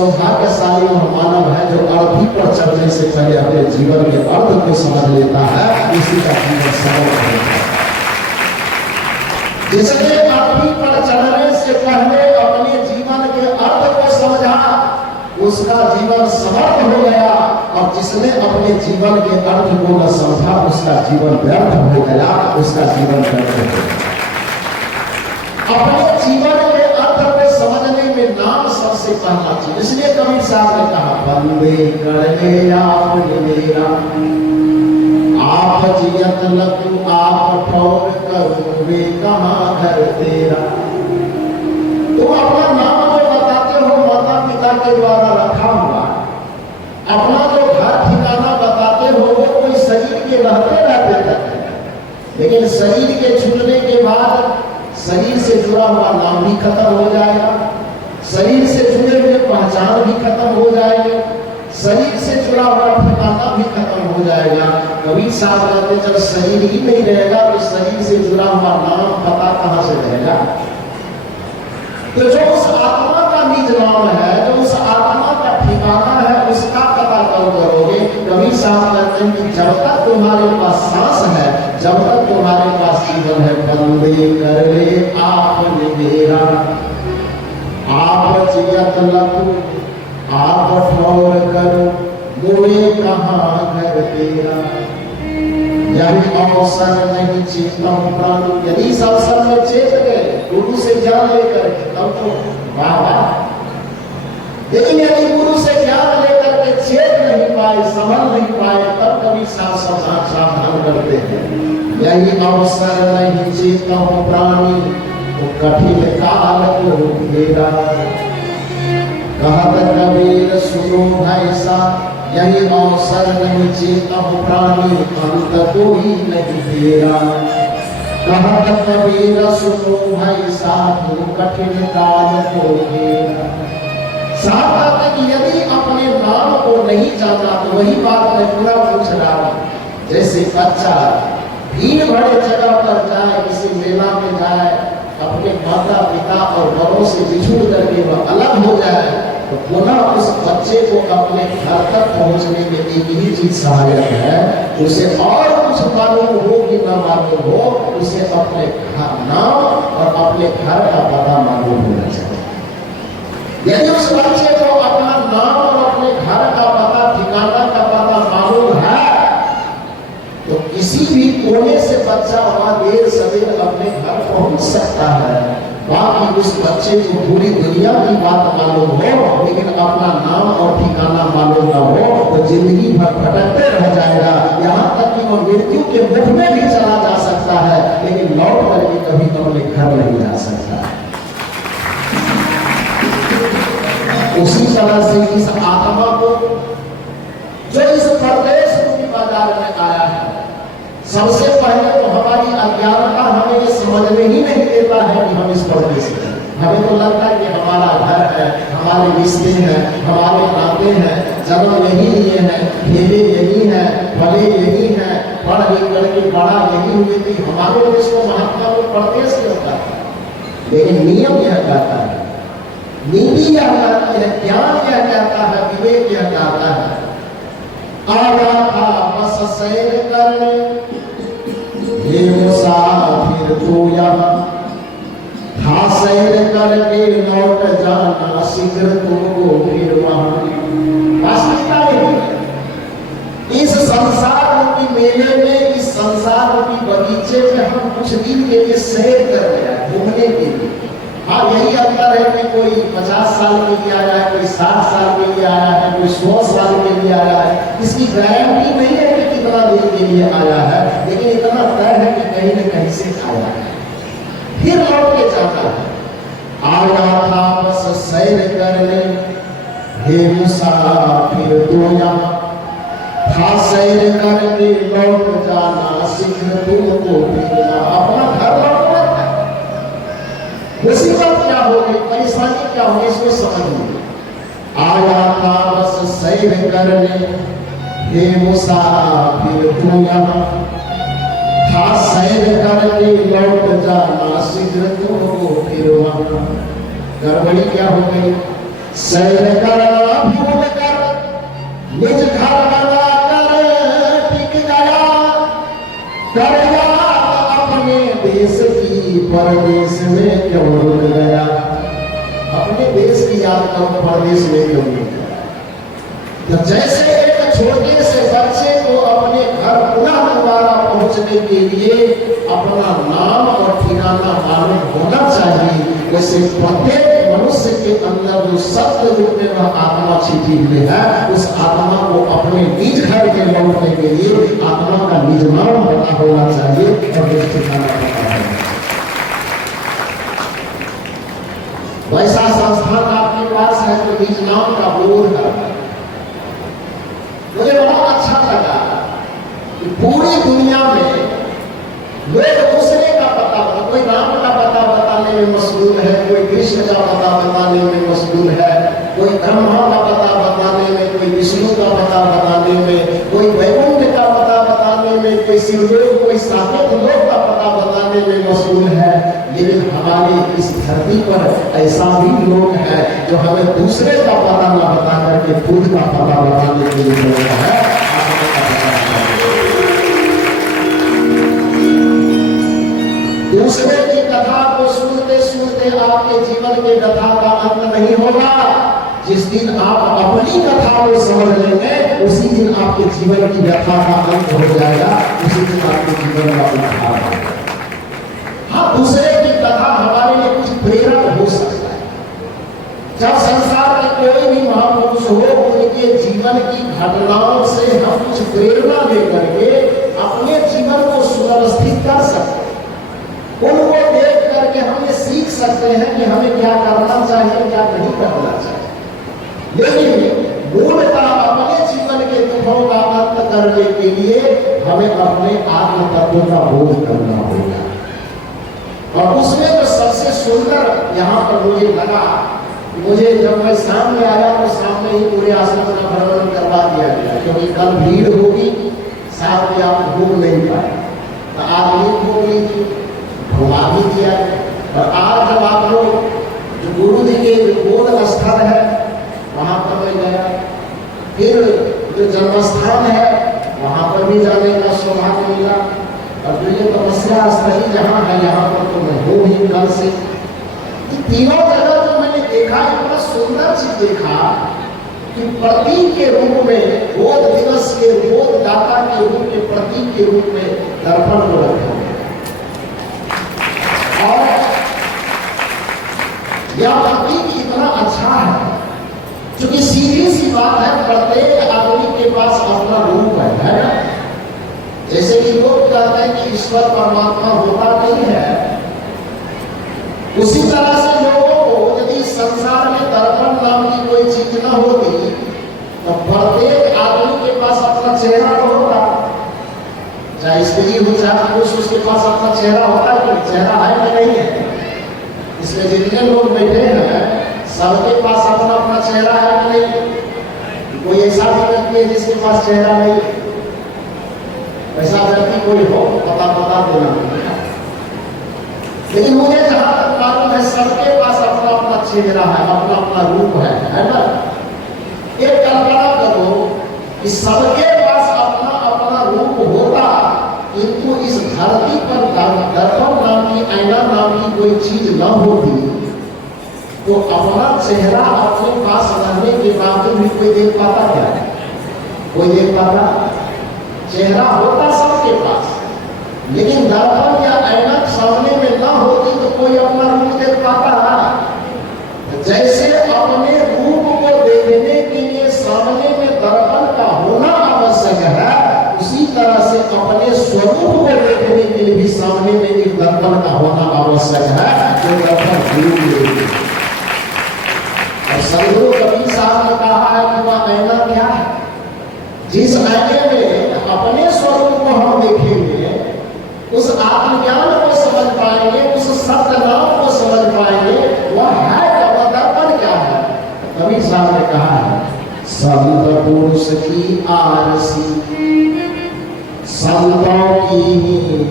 सौभाग्यशाली और मानव है जो अर्थी पर चढ़ने से पहले अपने जीवन के अर्थ को समझ लेता है, उसी का जीवन सफल होता है। जिसने अर्थी पर चढ़ने से पहले अपने जीवन के अर्थ को समझा, उसका जीवन समर्थ हो गया, और जिसने अपने जीवन के अर्थ को न समझा, उसका जीवन व्यर्थ हो गया, उसका जीवन व्यर्थ हो गया। अपने जीवन के अर्थ को समझने में नाम सबसे पहला चीज, इसलिए कबीर साहब ने कहा, बंदे कर ले आपने मेरा, आप जियत लगू आप ठौर करो वे कहाँ घर तेरा। तुम अपना नाम जो बताते हो माता पिता के द्वारा रखा हुआ, अपना जो घर ठिकाना बताते हो वो कोई शरीर के रहते तक है, लेकिन शरीर के छूटने के बाद शरीर से जुड़ा हुआ नाम भी खत्म हो जाएगा, शरीर से जुड़े हुए पहचान भी खत्म हो जाएगी, शरीर से जुड़ा हुआ ठिकाना भी खत्म हो जाएगा। कबीर साहब कहते जब शरीर ही नहीं रहेगा तो शरीर से जुड़ा हुआ नाम पता कहां से रहेगा। तो जो उस आत्मा का निज नाम है, जो उस आत्मा का ठिकाना है, उसका पता कब करोगे। कबीर साहब कहते हैं कि जब तक तुम्हारे पास सांस है, जब तक तुम्हारे पास जीवन है, बंदे कर ले आपने मेरा, आप जियत लगू आप ठौर करो मोए कहाँ घर तेरा। यदि अवसर नहीं चेतम प्राण, यदि इस अवसर में चेत गए गुरु से ज्ञान लेकर के तब तो वाह वाह, लेकिन यदि गुरु से ज्ञान लेकर के चेत नहीं पाए, समझ नहीं पाए, तब कभी सावधान करते हैं। यही अवसर नहीं चेतम प्राणी तो कठिन काल को घेरा। कहत कबीर सुनो भाई सा, यही अवसर नहीं चेतम प्राणी अंत कोई नहीं तेरा। कहत कबीर सुनो भाई साधु कठिन काल को घेरा। साथ कि यदि अपने नाम को नहीं जाना तो वही बात मैं पूरा पूछ रहा हूं, जैसे बच्चा भीड़ भरे जगह पर जाए, किसी मेला में जाए, अपने माता पिता और बड़ों से बिछुड़ करके वह अलग हो जाए, तो पुनः उस बच्चे को अपने घर तक पहुंचने में एक ही चीज सहायक है, उसे और कुछ मालूम हो कि न मालूम हो, उसे अपने नाम और अपने घर का पता मालूम होना चाहिए। यदि उस बच्चे को अपना नाम और अपने घर का पता, ठिकाना का पता मालूम है, तो किसी भी कोने से बच्चा वहां देर सवेर अपने घर पहुंच सकता है। बाकी उस बच्चे को पूरी दुनिया की बात मालूम हो, लेकिन अपना नाम और ठिकाना मालूम न हो, तो जिंदगी भर भटकते रह जाएगा। यहाँ तक कि वो मृत्यु के मुख में भी चला जा सकता है, लेकिन लौट करके कभी अपने घर नहीं जा सकता। उसी तरह से इस आत्मा को जो इस परदेश रूपी बाजार में आया है, सबसे पहले तो हमारी अज्ञानता हमें ये समझ में ही नहीं देता है कि हम इस परदेश में। हमें तो लगता है कि हमारा घर है, हमारे रिश्ते हैं, हमारे नाते हैं, जन्म यही लिए हैं, खेले यही हैं, फले यही हैं, पढ़ लिख करके बड़ा यही हुए थी। हमारे देश को महात्मा को परदेश कहता है, लेकिन नियम यह कहता है, नीति यह कहती है, ज्ञान यह कहता है, विवेक यह कहता है, आया था बस सैर करने ये मुसाफिर तो यहाँ था, सैर करके लौट जाना शीघ्र तो फिर वहाँ। वास्तविकता यही, इस संसार रूपी मेले में, इस संसार रूपी बगीचे में हम कुछ दिन के लिए सैर कर रहे हैं, घूमने के लिए। हाँ, यही अंतर है कि कोई 50 साल के लिए आया है, कोई 60 साल के लिए आया है, कोई 100 साल के लिए आया है। इसकी गारंटी नहीं है कि कितना दिन के लिए आया है, लेकिन इतना तय है कि कहीं न कहीं से आया है, फिर लौट के जाता है। आया था बस सैर करने हे मुसाफिर तो यहाँ था, सैर करके लौट जाना शीघ्र तुमको फिर अपना घर लौटना है। मुसीबत क्या होगी, परेशानी क्या होगी, इसको समझिए। आया था बस सैर करने हे मुसाफिर तू यहाँ था, सैर करके लौट जाना शीघ्र तुमको फिर वहाँ। गड़बड़ी क्या हो गई, सैर करना भूल कर निज घर बना कर टिक गया, कर याद अपने देश की परदेश में क्यों रुक गया। अपने देश की याद करो, परदेश में क्यों रुक गया। तो जैसे एक छोटे से बच्चे को अपने घर पुनः दोबारा पहुंचने के लिए अपना नाम और ठिकाना मालूम होना चाहिए, वैसे प्रत्येक मनुष्य के अंदर जो सत्य रूप में वह आत्मा छिपी हुई है, उस आत्मा को अपने निज घर के लौटने के लिए आत्मा का निज नाम पता होना चाहिए और निज ठिकाना पता होना चाहिए। वैसा संस्थान आपके पास है तो निज नाम का बोध है। मुझे बहुत अच्छा लगा कि पूरी दुनिया में लोग दूसरे का पता, कोई राम का पता बताने में मशगूल है, कोई कृष्ण का पता बताने में मशगूल है, कोई ब्रह्मा का पता बताने में, कोई विष्णु का पता बताने में, कोई वैकुंठ का पता बताने में, कोई शिवलोक, कोई साकेत लोक का पता बताने में मशगूल है। लेकिन हमारे इस धरती पर ऐसा भी लोग हैं जो हमें दूसरे का पता न बता करके खुद का पता बताने के लिए बोलता है। दूसरे की कथा को सुनते सुनते आपके जीवन के कथा का अंत नहीं होगा। जिस दिन आप अपनी कथा को समझ लेंगे, उसी दिन आपके जीवन की व्यथा का अंत हो जाएगा, उसी दिन आपके जीवन का उद्धार होगा। हाँ, दूसरे की कथा हमारे लिए कुछ प्रेरक हो सकता है। जब संसार में कोई भी महापुरुष हो, उनके जीवन की घटनाओं से हम कुछ प्रेरणा लेकर के अपने जीवन को सुव्यवस्थित कर सकते हैं। उनको देख करके हम ये सीख सकते हैं कि हमें क्या करना चाहिए, क्या नहीं करना चाहिए। लेकिन मूलतः अपने जीवन के दुखों का अंत करने के लिए हमें अपने आत्म तत्व का बोध करना होगा। और उसमें जो सबसे सुंदर यहाँ पर मुझे लगा, मुझे जब मैं सामने आया तो सामने ही पूरे आश्रम का भ्रमण करवा दिया गया, क्योंकि कल भीड़ होगी, साथ में आप घूम नहीं पाए, तो आज ये घूम लीजिए, घुमा भी दिया। और आज जब आप लोग जो गुरु जी के बोध स्थल है वहां पर मैं गया, फिर जो जन्मस्थान है वहां पर भी जाने का सौभाग्य मिला, और जो ये तपस्या स्थली जहाँ है यहाँ पर तो मैं हूँ ही कल से। तीनों जगह जो मैंने देखा, इतना सुंदर चीज देखा कि प्रतीक के रूप में, बोध दिवस के बोध दाता के रूप के प्रतीक के रूप में दर्पण को रखा। और यह प्रतीक इतना अच्छा है, क्योंकि सीधी सी बात है, प्रत्येक आदमी के पास अपना रूप है ना। जैसे कि लोग कहते हैं कि ईश्वर परमात्मा होता नहीं है, उसी तरह से लोगों को यदि संसार में दर्पण नाम की कोई चीज न होती तो प्रत्येक आदमी के पास अपना चेहरा होता, चाहे स्त्री हो चाहे पुरुष, उसके पास अपना चेहरा होता है कि चेहरा है कि नहीं है। इसमें जितने लोग बैठे हैं सबके पास अपना अपना चेहरा है कि नहीं। कोई ऐसा भी व्यक्ति है जिसके पास चेहरा नहीं है, ऐसा व्यक्ति कोई हो पता देना पड़ेगा। लेकिन मुझे जहां तक मालूम है सबके पास अपना अपना चेहरा है, अपना अपना रूप है ना। एक कल्पना करो कि सबके पास अपना अपना रूप होता, किंतु इस धरती पर दर्पण नाम की, आईना नाम की कोई चीज न होती, तो अपना चेहरा अपने पास रहने के बावजूद भी कोई देख पाता क्या? कोई देख पाता? चेहरा होता सबके पास, लेकिन दर्पण या ऐनक सामने में न होती तो कोई अपना रूप देख पाता। जैसे अपने रूप को देखने के लिए सामने में दर्पण का होना आवश्यक है, उसी तरह से अपने स्वरूप को देखने के लिए भी सामने में एक दर्पण का होना आवश्यक है, जो दर्पण जरूर। और सदगुरु कबीर साहब ने कहा है कि वह ऐना क्या है? जिस आईने में अपने स्वरूप को हम देखेंगे, उस आत्मज्ञान को समझ पाएंगे, उस सत्य नाम को समझ पाएंगे, वह है क्या, वह दर्पण क्या है। कबीर साहब ने कहा है, संत पुरुष की आरसी संतों की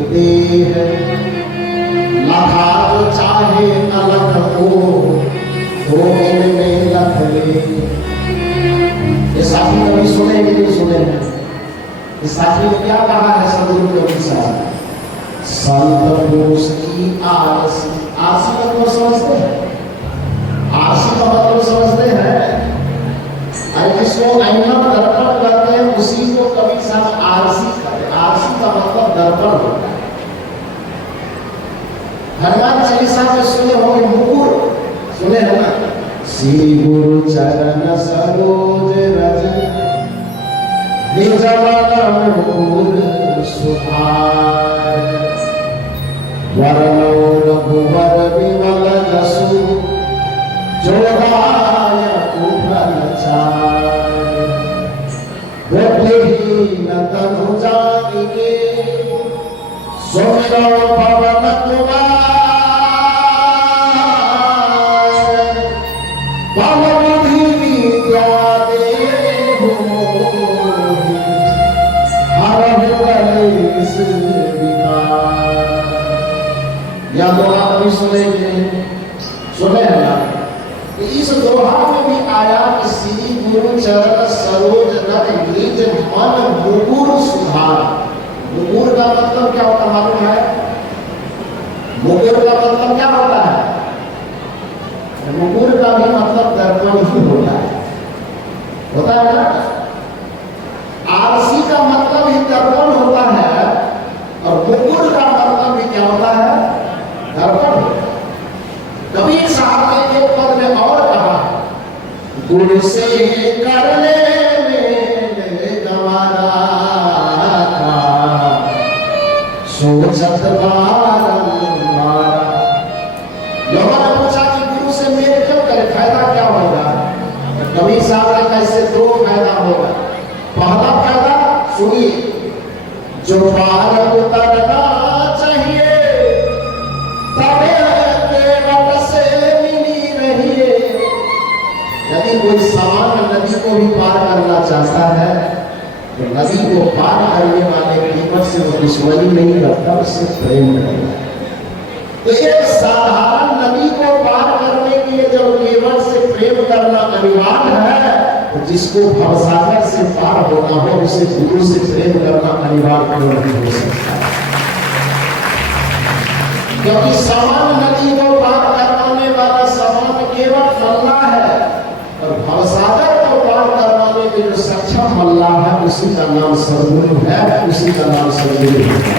देह, लखा जो चाहे अलग हो, तो इनमें लख साथी कभी सुने कि नहीं सुने हैं? इस साथी को क्या कहा है सदगुरु कबीर साहब? संत पुरुष की आरसी। आरसी का मतलब समझते हैं? आरसी का मतलब समझते हैं? अरे जिसको आईना दर्पण कहते हैं उसी को कबीर साहब आरसी कहते हैं। आरसी का मतलब दर्पण होता है। हनुमान चालीसा में सुने होंगे मुकुर, सुने हैं ना? श्री गुरु चरण सरोज रज निज मन मुकुर सुधार वरनौ रघुवर विमल जसु जोगाय कुफल चार बुद्धिहीन तनु जानिके सुमिरौ पवन कुमार या दोहा कभी सुनेंगे, सुने हैं ना? इस दोहा में भी आया कि श्री गुरु चरण सरोज रज निज मन मुकुर सुधार। मुकुर का मतलब क्या होता मालूम है? मुकुर का मतलब क्या होता है? मुकुर का भी मतलब दर्पण ही होता है, होता है ना? आरसी का मतलब ही दर्पण होता है और मुकुर का मतलब भी क्या होता है? दर्पण। कबीर साहब ने एक पद में और कहा, गुरु से करने में गंवारा था सोचत बारंबार। लोगों ने पूछा कि गुरु से मेल क्यों करे, फायदा क्या होगा? कबीर साहब ने कैसे दो फायदा होगा। पहला फायदा सुनिए, जो पार उतरना चाहिए तब केवट से मिली रहिए। यदि कोई सामान्य नदी को भी पार करना चाहता है तो नदी को पार करने वाले कीमत से वो दुश्मनी नहीं करता, उससे प्रेम करता है। तो एक साधारण नदी को पार करने के लिए जब केवट से प्रेम करना अनिवार्य है, तो जिसको भवसागर से पार होना हो उसे गुरु से प्रेम करना अनिवार्य नहीं हो सकता। क्योंकि सामान्य नदी को पार करवाने वाला सामान्य केवल मल्लाह है और भवसागर को पार करवाने के जो सक्षम मल्लाह है उसी का नाम सदगुरु है, उसी का नाम सदगुरु है।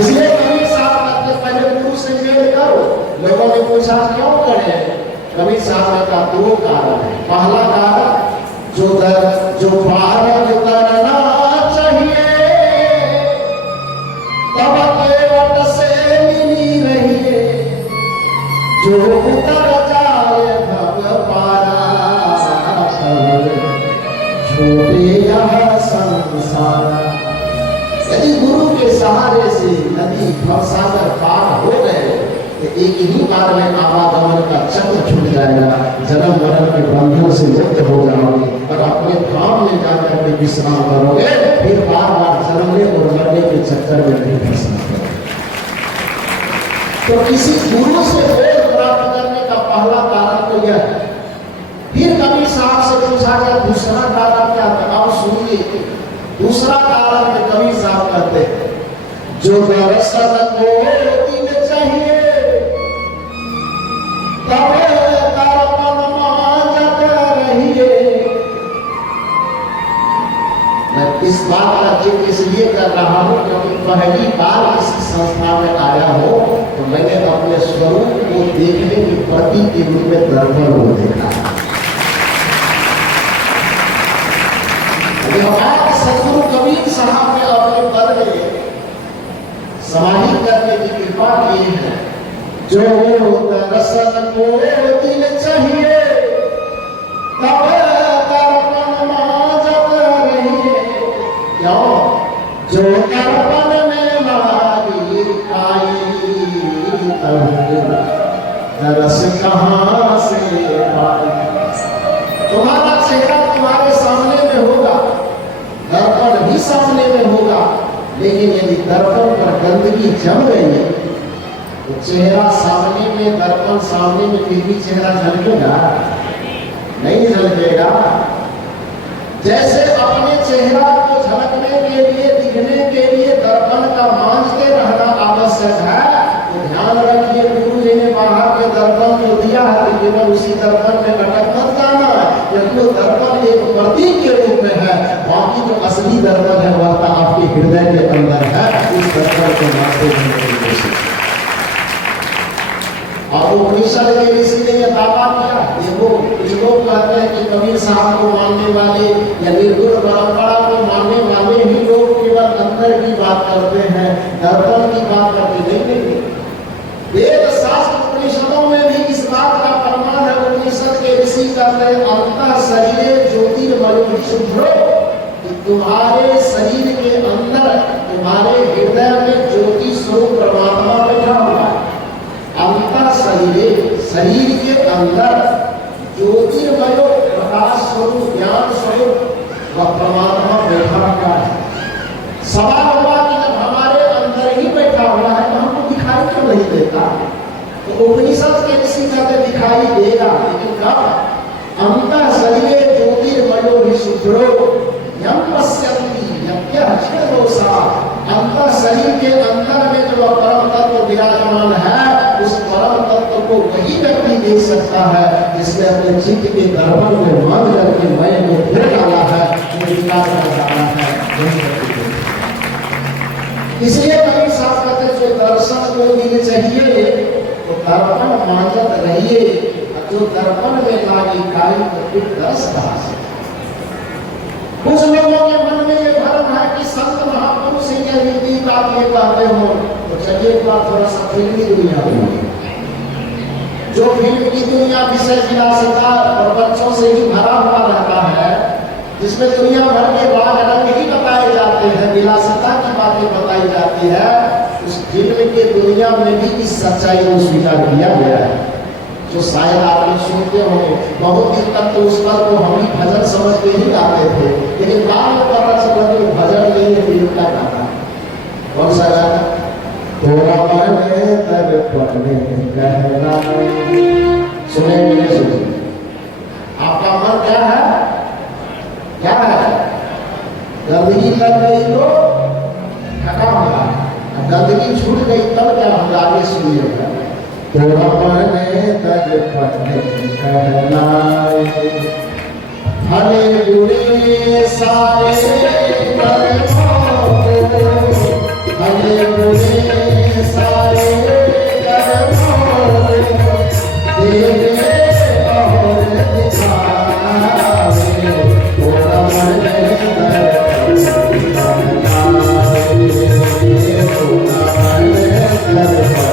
इसलिए कबीर साहब कहते पहले गुरु से मेल करो। लोगों ने पूछा क्यों करें? कबीर साहब ने कहा दो कारण है। पहला कारण, जो पार उतरना चाहिए तब केवट से मिली रहिए। जो उतर जाए भव पारा छोटे यह संसार। यदि गुरु के सहारे से नदी भवसागर पार हो गए तो एक ही बार में आवागमन का चक्र छूट जाएगा, जन्म मरण के बंधन से मुक्त हो जाओगे और अपने धाम में जाकर के विश्राम करोगे। फिर बार बार जन्मने और मरने के चक्कर में नहीं फंसना। तो किसी गुरु से वेद प्राप्त करने का पहला कारण तो यह है। फिर कबीर साहब से पूछा गया दूसरा कारण क्या था? अब सुनिए, दूसरा कारण में कबीर साहब कहते हैं, जो दर्शन को दिन चाहिए तब दर्पण मांझत रहिए। मैं इस बात का जिक्र इसलिए कर रहा हूं क्योंकि पहली बार किसी संस्था में आया हो तो मैंने अपने स्वरूप को देखने की प्रतीक के रूप में दर्पण को देखा। आज सदगुरु कबीर साहब ने अपने पद में समाहित करने की कृपा की है। जो दर्शन को दिन चाहिए तब दर्पण मांझत रहिए। क्यों? जो दर्पण में मारी आई तब दरस कहां से पाई। तुम्हारा चेहरा तुम्हारे सामने में होगा, दर्पण भी सामने में होगा, लेकिन यदि दर्पण पर गंदगी जम गई तो चेहरा सामने में, दर्पण सामने में, फिर भी चेहरा झलकेगा नहीं? झलकेगा। जैसे अपने चेहरा को झलकने के लिए, दिखने के लिए दर्पण का मांझते रहना आवश्यक है, तो ध्यान रखिए गुरु जी ने बाहर के दर्पण जो दिया है तो केवल उसी दर्पण में अटक मत जाना है, क्योंकि वो दर्पण एक प्रतीक के रूप में है। बाकी जो असली दर्पण है वह तो आपके हृदय के अंदर है। इस दर्पण को मानते रहने की कोशिश। और उपनिषद के ऋषि ने यह दावा किया। देखो कुछ लोग कहते हैं कि कबीर साहब को मानने वाले या निर्गुण परंपरा को मानने वाले ही लोग केवल अंदर की बात करते हैं, दर्पण की बात करते नहीं। वेद शास्त्र उपनिषदों में भी इस बात का प्रमाण है। उपनिषद के ऋषि कहते हैं अंतः शरीर ज्योतिर्मयो शुभ्रो, कि तुम्हारे शरीर के अंदर, तुम्हारे हृदय में ज्योति स्वरूप परमात्मा बैठा हुआ है। अंतर शरीर के अंदर ज्योतिर्मय प्रकाश स्वरूप, ज्ञान स्वरूप वह परमात्मा बैठा हुआ है। सवाल हुआ कि जब हमारे अंदर ही बैठा हुआ है तो हमको दिखाई क्यों नहीं देता? तो उपनिषद के ऋषि कहते दिखाई देगा, लेकिन कब? अंतर शरीर ज्योतिर्मयो विशुद्धो यम पश्यन्ति यज्ञ। अंतर शरीर के अंदर में जो परम तत्व विराजमान है, उस परम तत्व को वही व्यक्ति देख सकता है जिसने अपने चित्त के दर्पण में मान करके मैं को फिर डाला है, विकास कर डाला है। इसलिए कबीर साहब कहते जो दर्शन को मिल चाहिए तो दर्पण मांझत रहिए, जो दर्पण में लागी काई तो फिर दर्श कहा से। कुछ लोगों के मन में ये भ्रम है कि संत महापुरुष ही के रीति बात ये कहते हो, तो चलिए एक बार थोड़ा सा फिल्मी दुनिया में, जो फिल्म की दुनिया विषय विलासिता और बच्चों से ही भरा हुआ रहता है, जिसमें दुनिया भर के बाग रंग ही बताए जाते हैं, विलासिता की बातें बताई जाती है, उस फिल्म के दुनिया में भी इस सच्चाई को स्वीकार किया गया है। जो शायद आप लोग सुनते होंगे, बहुत दिन तक तो उस पर को हम ही भजन समझ के ही गाते थे, लेकिन बाद में पता चला कि भजन नहीं है, फिल्म का गाना। कौन सा गाना? थोड़ा मैंने तब पढ़ने कहना। सुने मेरे सुनिए, आपका मन क्या है? क्या है? गंदगी लग गई तो थका होगा, गंदगी छूट गई तब क्या होगा? आगे सुनिएगा। थोड़ा मैंने तब पढ़ने कहना, भले बुरे सारे कर्मों को, भले बुरे सारे कर्मों को देवे और दिखावे। थोड़ा मैंने तब कहना, थोड़ा मैंने तब कहना।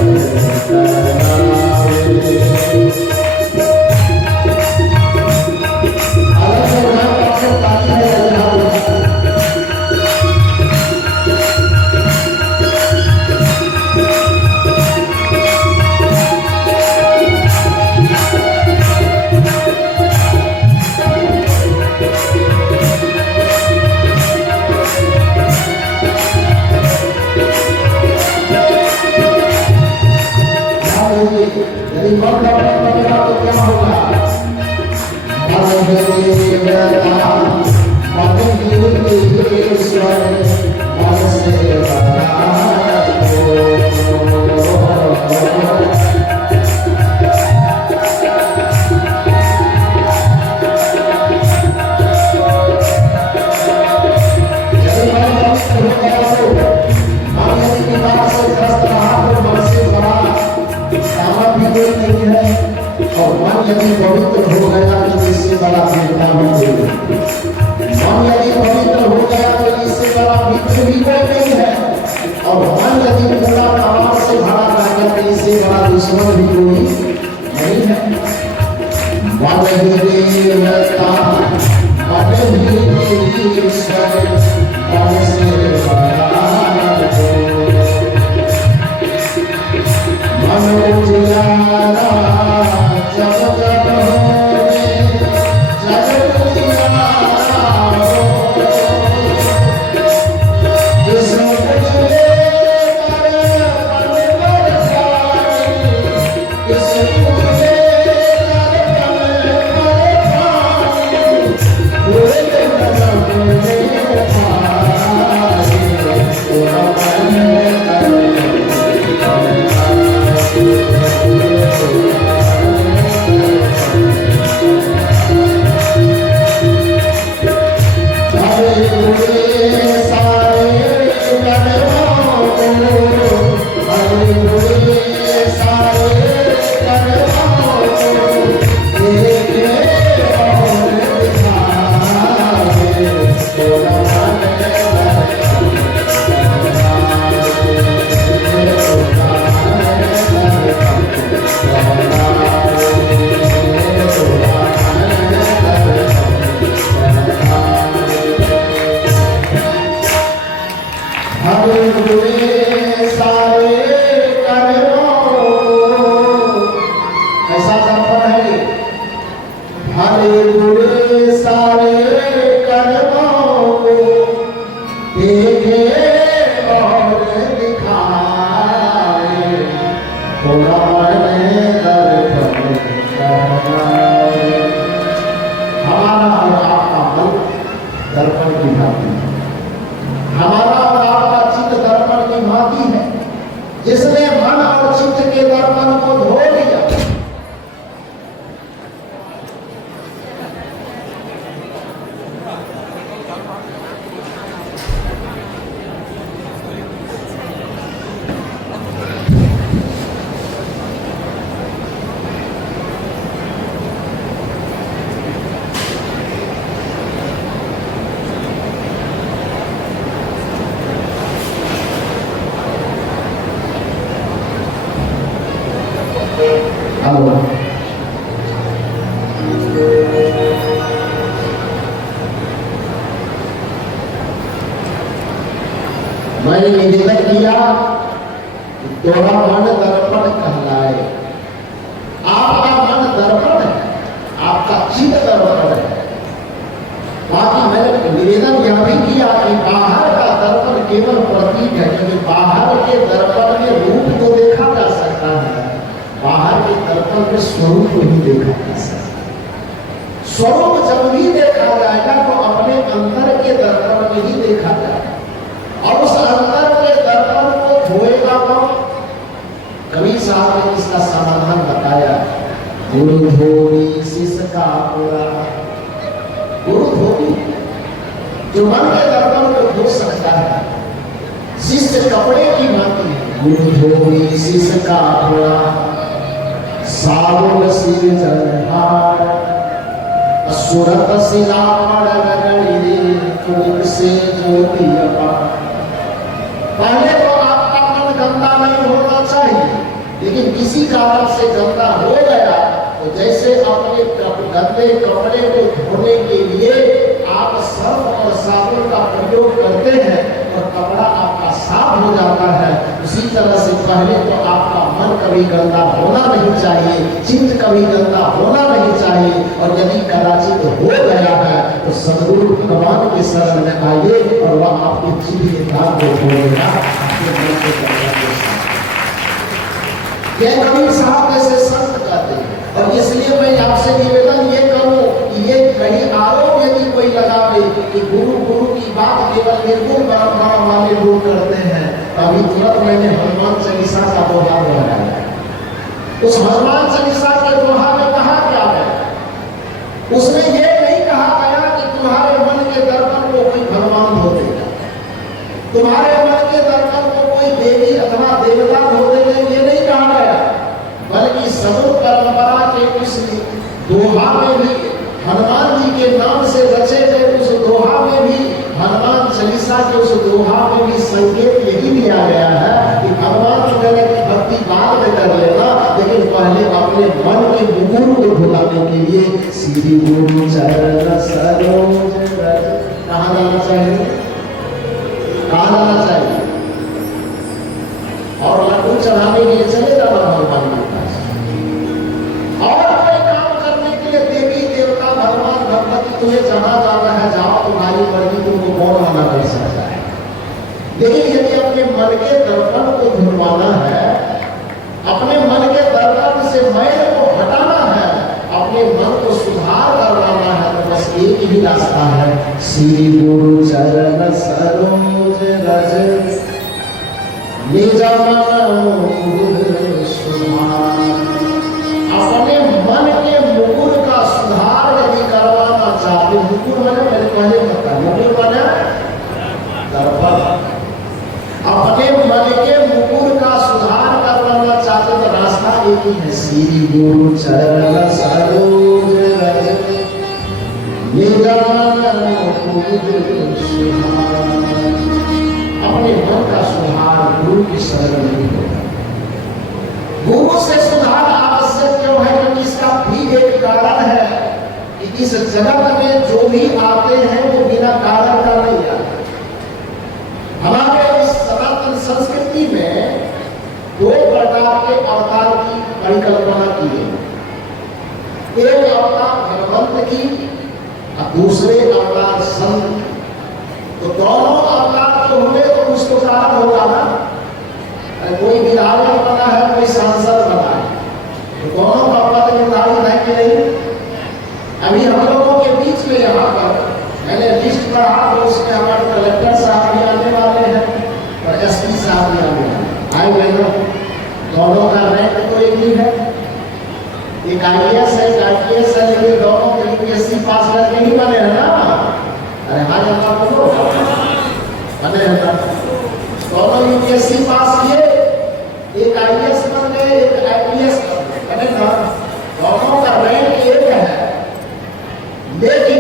यदि मन लगेगा तो क्या होगा? और मन यदि पवित्र हो गया तो इससे बड़ा भेदना भी कोई नहीं। मन यदि पवित्र हो गया तो इससे बड़ा मित्र भी कोई नहीं है, और मन यदि पूरा पाप से भरा रहता तो इससे बड़ा दुश्मन भी कोई नहीं है। मन ही देवता मन ही ईश्वर मन से बड़ा मन उजियारा जब जब हमारा और आपका मन दर्पण की भांति है, हमारा और आपका चित्त दर्पण की भांति है। जिसने मन और चित्त के दर्पण को धो लिया, मैंने निवेदन किया तोरा मन दर्पण कहलाए। आपका मन दर्पण है, आपका चित्त दर्पण है। बाकी मैंने निवेदन यह भी किया कि बाहर का दर्पण केवल प्रतीक है, क्योंकि बाहर के दर्पण में रूप तो देखा जा सकता है, बाहर के दर्पण में स्वरूप ही देखा जा सकता है। स्वरूप जब भी देखा जाएगा तो अपने अंदर के दर्पण में ही देखा जाएगा, और उस अंदर के दर्पण को धोएगा कौन? कबीर साहब ने इसका समाधान बताया, गुरु धोबी शिष्य का पूरा। गुरु धोबी जो मन के दर्पण को धो सकता है, शिष्य कपड़े की भांति है। गुरु धोबी शिष्य का पूरा, सावल सिर जलहार, सुरत शिला पड़ गगड़ी, तुम से ज्योति अपार। पहले तो आपका मन गंदा नहीं होना चाहिए, लेकिन किसी कारण से गंदा हो गया तो जैसे अपने गंदे कपड़े को धोने के लिए आप सर्फ और साबुन का प्रयोग करते हैं और कपड़ा आपका साफ हो जाता है, उसी तरह से पहले तो आपका मन कभी गंदा होना नहीं चाहिए, चित्त कभी गंदा होना नहीं चाहिए। और यदि कदाचित हो गया है तो सदगुरु भगवान के शरण में आइए और वह आपके चित्त के दाग को धोएगा। कबीर साहब जैसे संत कहते हैं, और इसलिए मैं आपसे निवेदन ये करूं कि ये कहीं आरोप यदि कोई लगावे कि गुरु गुरु की बात केवल निर्गुण परंपरा वाले लोग करते हैं, अभी तुरंत मैंने हनुमान चालीसा का दोहा दोहराया। उस हनुमान चालीसा के दोहा में कहा क्या है? उसमें ये नहीं कहा गया कि तुम्हारे मन के दर्पण को कोई भगवान धो देगा, तुम्हारे मन के दर्पण को कोई देवी अथवा देवता धो देगा, ये नहीं कहा गया। बल्कि सदगुरु परंपरा के उस दोहा में भी हनुमान जी के नाम से रचे गए उस दोहा में भी, हनुमान चालीसा के उस दोहा में भी संकेत यही दिया गया है कि भगवान वगैरह की भक्ति बाद में कर लेना, लेकिन पहले अपने मन के मुकुर को धुलाने के लिए श्री गुरु चरण सरोज रज। कहाँ जाना चाहिए? कहाँ जाना चाहिए? और लड्डू चढ़ाने के लिए चले जाना भगवान के पास, और कोई काम करने के लिए देवी देवता भगवान भगवती तुम्हें जहां जाना है जाओ, तुम्हारी मर्जी, तुमको कौन मना कर सकता है। लेकिन यदि अपने मन के दर्पण को धुलवाना है, अपने मन के दर्पण से मैल को हटाना है, अपने मन को सुधार करवाना है, तो बस एक ही रास्ता है, श्री गुरु चरण सरोज रज अपने मन के मुकुर का सुधार यदि करवाना चाहते, मुकुर मैंने पहले बताया, मुकुर मैंने दर्पण, अपने मन के मुकुर का सुधार करवाना चाहते तो रास्ता एक ही है, श्री गुरु चरण सरोज रज अपने मन का सुधार गुरु की शरण में होगा। गुरु से सुधार आवश्यक क्यों है? क्योंकि इसका भी एक कारण है कि इस जगत में जो भी आते हैं वो बिना कारण का नहीं आते। हमारे इस सनातन संस्कृति में दो प्रकार के अवतार की परिकल्पना की है, एक अवतार भगवंत की और दूसरे अवतार संत की। तो दोनों अवतार जो हुए तो कुछ तो कारण होगा ना, कोई विधायक बना है, कोई सांसद बना है, तो दोनों का पद निर्धारित है कि नहीं? अभी हम लोगों के बीच में यहाँ पर मैंने लिस्ट पढ़ा तो उसमें हमारे कलेक्टर साहब भी आने वाले हैं और एसपी साहब भी आने वाले हैं। आए बहनों, दोनों का रैंक तो एक ही है, एक IAS है, एक IPS है, लेकिन दोनों के UPSC पास करके नहीं बने हैं ना। अरे हाँ जमा बोलो, बने हैं ना, दोनों UPSC पास किए, एक IAS बन गए, एक IPS बने ना, दोनों का रैंक एक है। लेकिन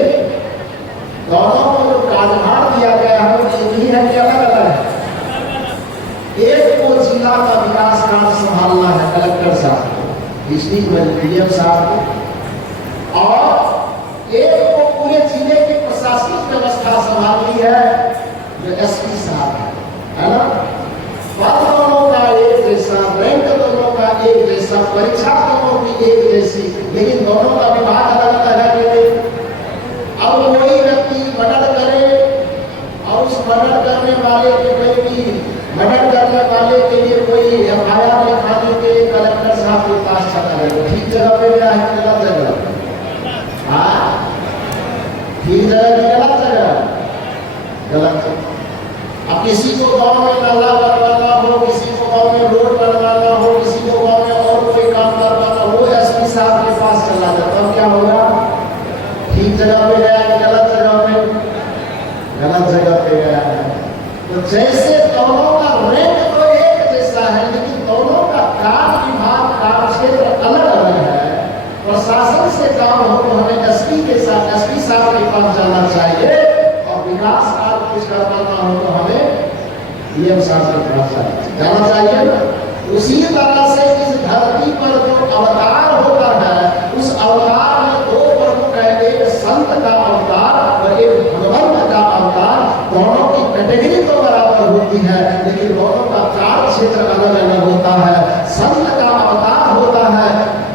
दोनों को जो कार्यभार दिया गया है वो एक ही है कि अलग अलग है? एक को जिला का विकास कार्य संभालना है कलेक्टर साहब को, डिस्ट्रिक्ट PM साहब को, और एक को पूरे जिले की प्रशासनिक व्यवस्था संभालनी है जो SP साहब है ना। पद दोनों का एक जैसा, रैंक दोनों का एक जैसा, परीक्षा दोनों की एक जैसी, लेकिन दोनों का विभाग अलग अलग है। अब कोई व्यक्ति मर्डर करे और उस मर्डर करने वाले के मर्डर करने वाले के लिए कोई FIR लिखाने के लिए कलेक्टर साहब के पास चला गया, ठीक जगह पे गया है, गलत जगह? हाँ, ठीक जगह की गलत जगह, गलत जगह। अब किसी को गांव में नाला बनवाना हो, किसी को गांव में रोड बनवाना हो, किसी को गांव में और कोई काम करवाना हो, SP साहब के पास चला जाता, अब क्या होगा? ठीक जगह पे गया कि गलत जगह पे? गलत जगह पे गया है। तो जैसे दोनों का रैंक तो एक जैसा है, लेकिन दोनों का कार्य विभाग, कार्य क्षेत्र अलग अलग है। प्रशासन से काम हो तो हमें SP के साथ, SP साहब के पास जाना चाहिए, और विकास कार्य कुछ करवाना हो तो हमें DM साहब के पास जाना चाहिए ना। उसी तरह से इस धरती पर जो अवतार होता है, उस अवतार में दो प्रमुख है, एक संत का अवतार और एक भगवंत का अवतार। दोनों की कैटेगरी तो बराबर होती है, लेकिन दोनों का कार्य क्षेत्र अलग अलग होता है। संत का अवतार होता है,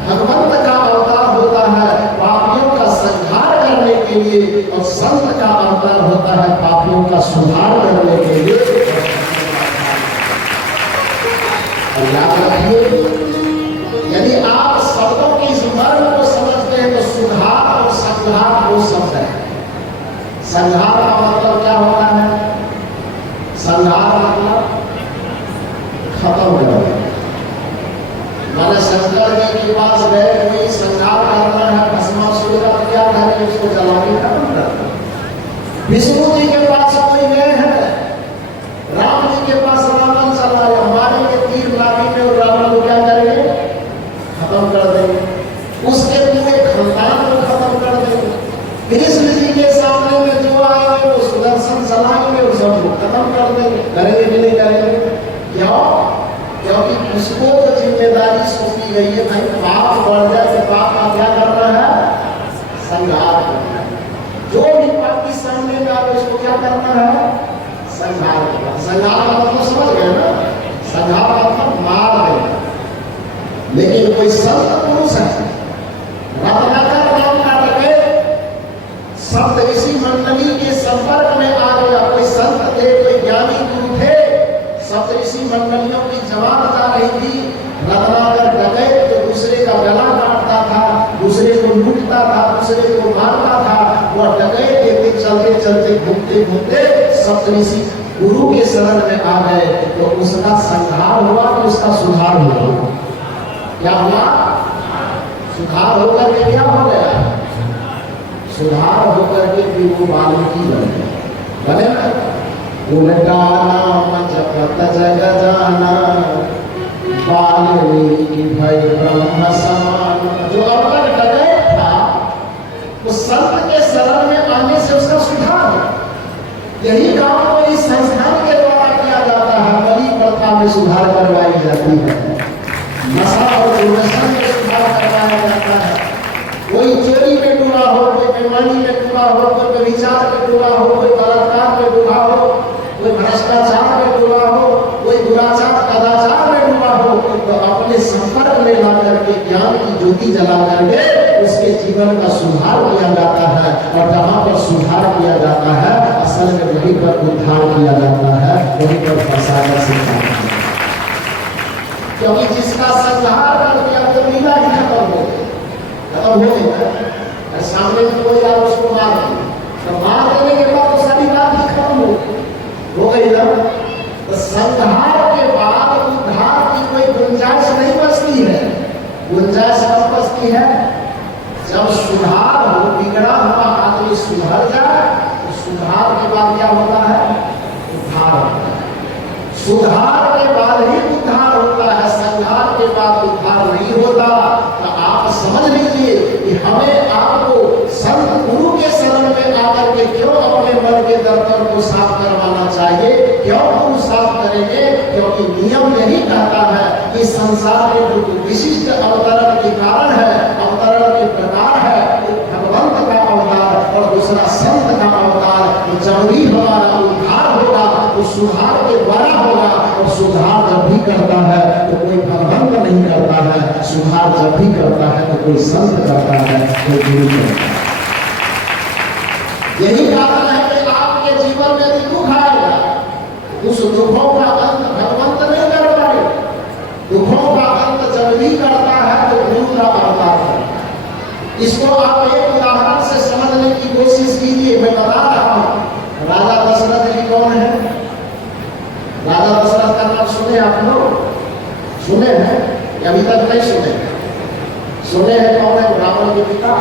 भगवंत का अवतार होता है पापियों का संहार करने के लिए, और संत का अवतार होता है पापियों का सुधार करने के लिए। याद रखिए, यदि आप शब्दों की इस मर्म को समझते हैं तो सुधार और संहार दो शब्द है। संहार का मतलब क्या होता है? संहार मतलब खत्म करना। मैंने शंकर जी के पास गए, कोई संहार करना है, भस्मासुर का, क्या करें? उसको जलाने का मन करना। विष्णु जी के पास कोई गए हैं, राम जी के पास रावण चलाया, मारेंगे तीर लाएंगे और रावण को क्या करेंगे? खत्म कर देंगे, उसके पूरे खानदान को खत्म कर देंगे। कृष्ण जी के सामने में जो आएंगे वो सुदर्शन चलाएंगे और सबको खत्म कर देंगे। करेंगे कि नहीं करेंगे? क्यों? क्योंकि उसको जो जिम्मेदारी सौंपी गई है, भाई पाप बढ़ जाए तो पाप का क्या करना है? संहार करना है। जो भी पाप के सामने में आए उसको क्या करना है? संहार करना। संहार का मतलब समझ गए ना? संहार का मतलब मार देना। लेकिन कोई संत पुरुष है, रत्नाकर नाम का लगे, सप्त ऋषि मंडली के संपर्क में आ गया, कोई संत थे, कोई ज्ञानी गुरु थे, सप्त ऋषि मंडलियों की जमात जा रही थी, रत्नाकर डकैत जो दूसरे का गला काटता था, दूसरे को लूटता था, दूसरे को मारता था, वह डकैत के चलते चलते घूमते घूमते सप्त ऋषि गुरु के शरण में आ गए, तो उसका संहार हुआ कि उसका सुधार हुआ? क्या हुआ? सुधार होकर के क्या हो गया? सुधार होकर के भी वो वाल्मीकि बने ना। उल्टा नाम जपत जग जाना, वाल्मीकि भय ब्रह्म समान। जो अवतार डकैत था, उस संत के शरण में आने से उसका सुधार हो। यही काम तो इस संस्थान के द्वारा किया जाता है। बलि प्रथा में सुधार करवाई जाती है, नशा और दुर्व्यसन में सुधार करवाया जाता है। कोई चोरी में डूबा हो, कोई बेईमानी में डूबा हो, कोई व्यभिचार में डूबा हो, कोई बलात्कार में डूबा हो, कोई भ्रष्टाचार में डूबा हो, कोई दुराचार कदाचार में डूबा हो, तो अपने संपर्क में ला करके ज्ञान की ज्योति जला करके उसके जीवन का सुधार किया जाता है। और जहाँ पर सुधार किया जाता है, असल में वहीं पर उद्धार किया जाता है, वहीं पर फसाना सीखा। क्योंकि जिसका संहार कर दिया तो लीला ही खत्म हो गई, खत्म हो गई। सामने में कोई यार उसको मार दे, तो मार देने के बाद तो सारी बात ही खत्म हो गई ना। तो संहार के बाद उद्धार की कोई गुंजाइश नहीं बचती है। गुंजाइश कब बचती है? जब सुधार हो, बिगड़ा हुआ आदमी सुधर जाए, तो सुधार के बाद क्या होता है? उद्धार होता है। सुधार के बाद ही उद्धार होता है, संहार के बाद उद्धार नहीं होता। तो आप समझ लीजिए कि हमें आपको संत गुरु के शरण में आकर के क्यों अपने मन के दर्पण को साफ करवाना चाहिए? क्यों गुरु साफ करेंगे? क्योंकि नियम यही कहता है कि संसार में जो विशिष्ट अवतरण के कारण है, अवतरण के प्रकार है, एक भगवंत का अवतार और दूसरा संत का अवतार। जब भी हमारा उद्धार होगा तो सुधार के द्वारा होगा, और सुधार जब भी करता है तो कोई भगवंत नहीं करता है, सुधार जब भी करता है तो कोई संत करता है, कोई गुरु करता है। यही कारण है कि आपके जीवन में यदि दुख आएगा, उस दुखों का अंत भगवंत नहीं कर पाए। दुखों का अंत जब भी करता है तो गुरु का अवतार है। इसको आप एक उदाहरण से समझने की कोशिश कीजिए। मैं बता रहा हूं, राजा दशरथ जी कौन है? राजा दशरथ का नाम सुने आप लोग? सुने हैं? अभी तक नहीं सुने? सुने हैं? कौन है? रावण के पिता।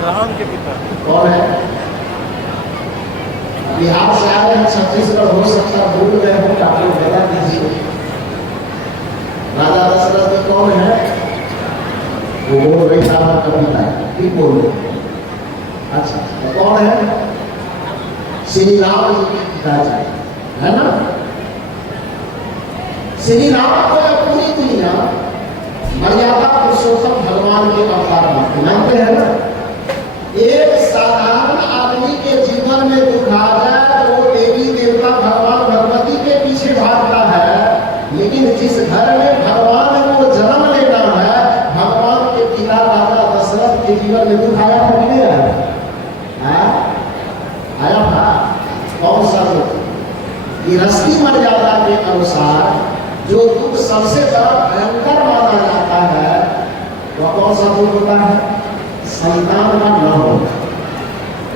रावण के पिता कौन है? बिहार से आए हैं, छत्तीसगढ़ हो सकता भूल गए हो, आप लोग बता दीजिए। राजा दशरथ जी कौन है? वो बोल रही रावण का पिता है, ठीक बोल रहे? अच्छा, तो कौन है? श्री राम जी के पिताजी, है ना? श्री राम को पूरी दुनिया मर्यादा पुरुषोत्तम भगवान के अवतार मानते हैं ना। एक साधारण आदमी के जीवन में दुख आ जाए तो वो देवी देवता भगवान भगवती के पीछे भागता है, लेकिन जिस घर में भगवान को जन्म लेना है, भगवान के पिता राजा दशरथ के जीवन में दुख आया था कि नहीं आया? आया था। कौन सा दुख? गृहस्थी मर्यादा के अनुसार जो दुख सबसे बड़ा भयंकर माना जाता है, वह कौन सा दुख होता है? संतान का न होना।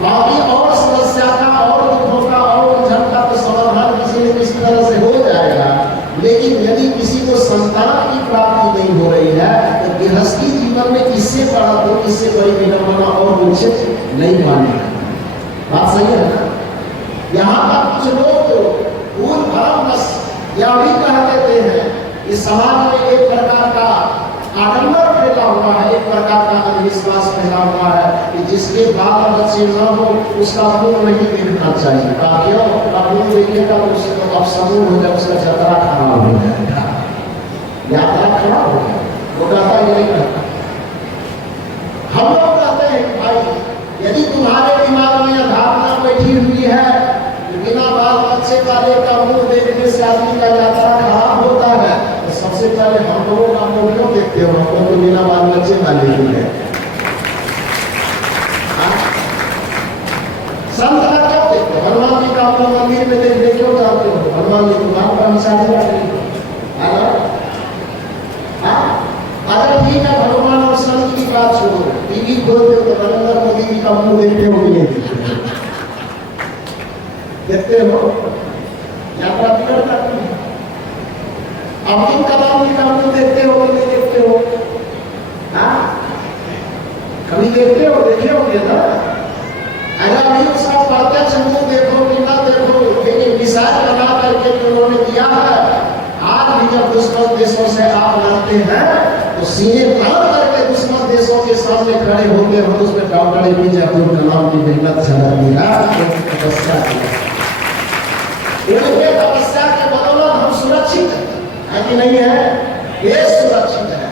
बाकी और समस्या का और दुखों का और उलझन का तो समाधान किसी न किसी तरह से हो जाएगा, लेकिन यदि किसी को संतान की प्राप्ति नहीं हो रही है तो गृहस्थी जीवन में इससे बड़ा दुख, इससे बड़ी विडंबना और कुछ नहीं मानी। बात सही है ना? यहाँ पर कुछ लोग तो भूल भरम बस यह भी कह देते हैं कि समाज में एक प्रकार का आडंबर फैला हुआ है, एक प्रकार का अंधविश्वास फैला हुआ है कि जिसके बाल बच्चे न हो उसका मुंह नहीं देखना चाहिए। क्यों? मुंह देखेगा तो उससे तो अपसमूह हो जाए, उसका यात्रा खराब हो जाएगा, यात्रा खराब हो जाए। वो कहता ये नहीं कहता। हम लोग कहते हैं कि भाई यदि तुम्हारे दिमाग में यह धारणा बैठी हुई है कि बिना बाल बच्चे वाले का मुंह देखने से आदमी का यात्रा खराब होता है, तो सबसे पहले हम लोगों का मुंह क्यों देखते हो? हमको तो बिना बाल बच्चे वाले ही है। संत का क्यों देखते हो? हनुमान जी का अपने मंदिर में देखने क्यों जाते हो? हनुमान जी दुकान पर मिसाल जाते हो, अगर ठीक है भगवान और संत की बात छोड़ो, टीवी खोलते हो तो नरेंद्र मोदी जी का मुंह देखते हो कि नहीं देखते हो? यात्रा बिगड़ता नहीं। अब्दुल कलाम जी का मुंह देखते हो कि नहीं देखते हो? कभी देखते हो? देखे होंगे ना। अगर अभी उसका प्रत्यक्ष मुंह देखो कि ना देखो, लेकिन मिसाइल बना करके जो उन्होंने दिया है, आज भी जब दुश्मन देशों से आप लड़ते हैं तो सीने तान करके दुश्मन देशों के सामने खड़े होते हो, तो उसमें डॉक्टर एपीजे अब्दुल कलाम की मेहनत झलकती है, तपस्या की। उनके तपस्या के बदौलत हम सुरक्षित है कि नहीं है? देश सुरक्षित है।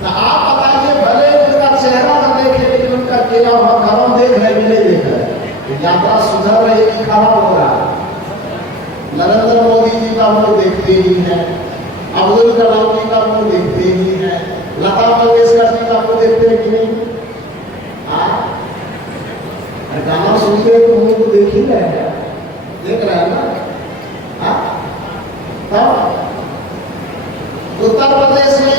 तो आप बताइए, भले उनका चेहरा न देखे लेकिन उनका किया हुआ काम देख रहे कि नहीं देख रहे? यात्रा सुधर रही कि खराब हो रहा है? नरेंद्र मोदी जी का मुंह देखते ही है, अब्दुल कलाम जी का मुंह देखते ही है, लता मंगेशकर जी का मुंह देखते हैं कि नहीं? गाना सुनते तो मुंह को देख ही रहे हैं, देख रहे हैं ना? उत्तर प्रदेश में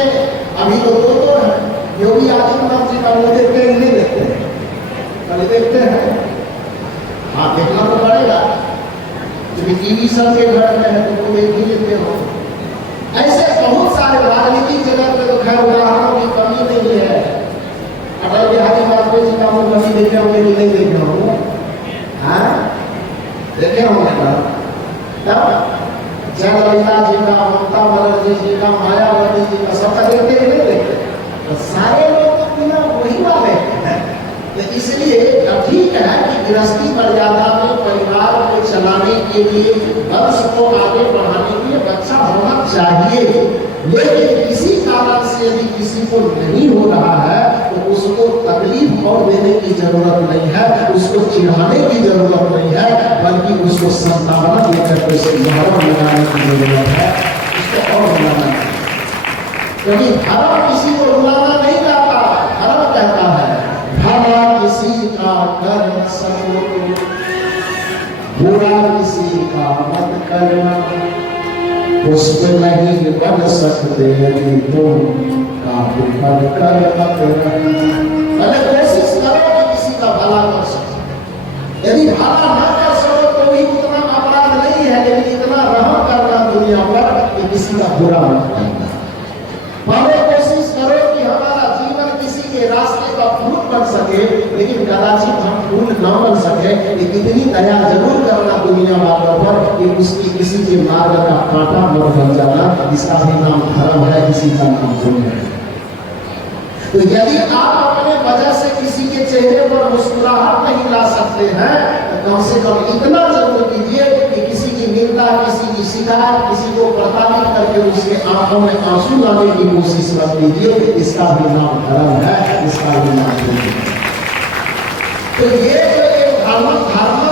अभी तो दो है, योगी आदित्यनाथ जी का मुंह देखते हैं नहीं देखते हैं? कभी देखते हैं? हाँ, देखना तो पड़ेगा, क्योंकि टीवी सबके घर में है तो वो देख ही लेते हो। ऐसे बहुत सारे राजनीतिक जगत में तो खैर उदाहरणों की कमी नहीं है। अटल बिहारी वाजपेयी जी का हम कभी देखे होंगे कि नहीं देखे होंगे? हाँ, देखे होंगे ना? तब जयललिता जी का, ममता बनर्जी जी का, मायावती जी का, सबका देखते ही नहीं देखते? तो सारे लोग तो बिना वही वाले हैं। तो इसलिए ठीक है कि गृहस्थी मर्यादा में परिवार को चलाने के लिए, वंश को आगे बढ़ाने के लिए बच्चा होना चाहिए, लेकिन किसी कारण से यदि किसी को नहीं हो रहा है तो उसको तकलीफ और देने की जरूरत नहीं है, उसको चिढ़ाने की जरूरत नहीं है, बल्कि उसको संतावना देकर के उसको महत्व लगाने की जरूरत है, उसको और बनाना है। क्योंकि धर्म किसी को रुलाना नहीं चाहता, धर्म कहता है भला किसी का कर न सको, बुरा किसी का मत करना, पुष्प नहीं बन सकते यदि तुम काफी बन कर मत रहना। पहले कोशिश करो कि किसी का भला कर सको। यदि भला न कर सको तो भी उतना अपराध नहीं है, लेकिन इतना रहम करना दुनिया पर कि किसी का बुरा मत करना। पहले कोशिश करो कि हमारा जीवन किसी के रास्ते का फूल बन सके, लेकिन कदाचित हम फूल न बन सके, लेकिन इतनी दया जरूर करना दुनिया वालों पर कि उसकी किसी के मार्ग का कांटा न बन जाना। इसका भी नाम धर्म है, इसी का नाम पुण्य है। तो यदि आप अपने वजह से किसी के चेहरे पर मुस्कुराहट नहीं ला सकते हैं तो कम से कम इतना जरूर कीजिए कि किसी की निंदा, किसी की शिकायत, किसी को प्रताड़ित करके उसके आंखों में आंसू लाने की कोशिश मत कीजिए। इसका भी नाम धर्म है, इसका भी नाम पुण्य है। तो ये जो एक धार्मिक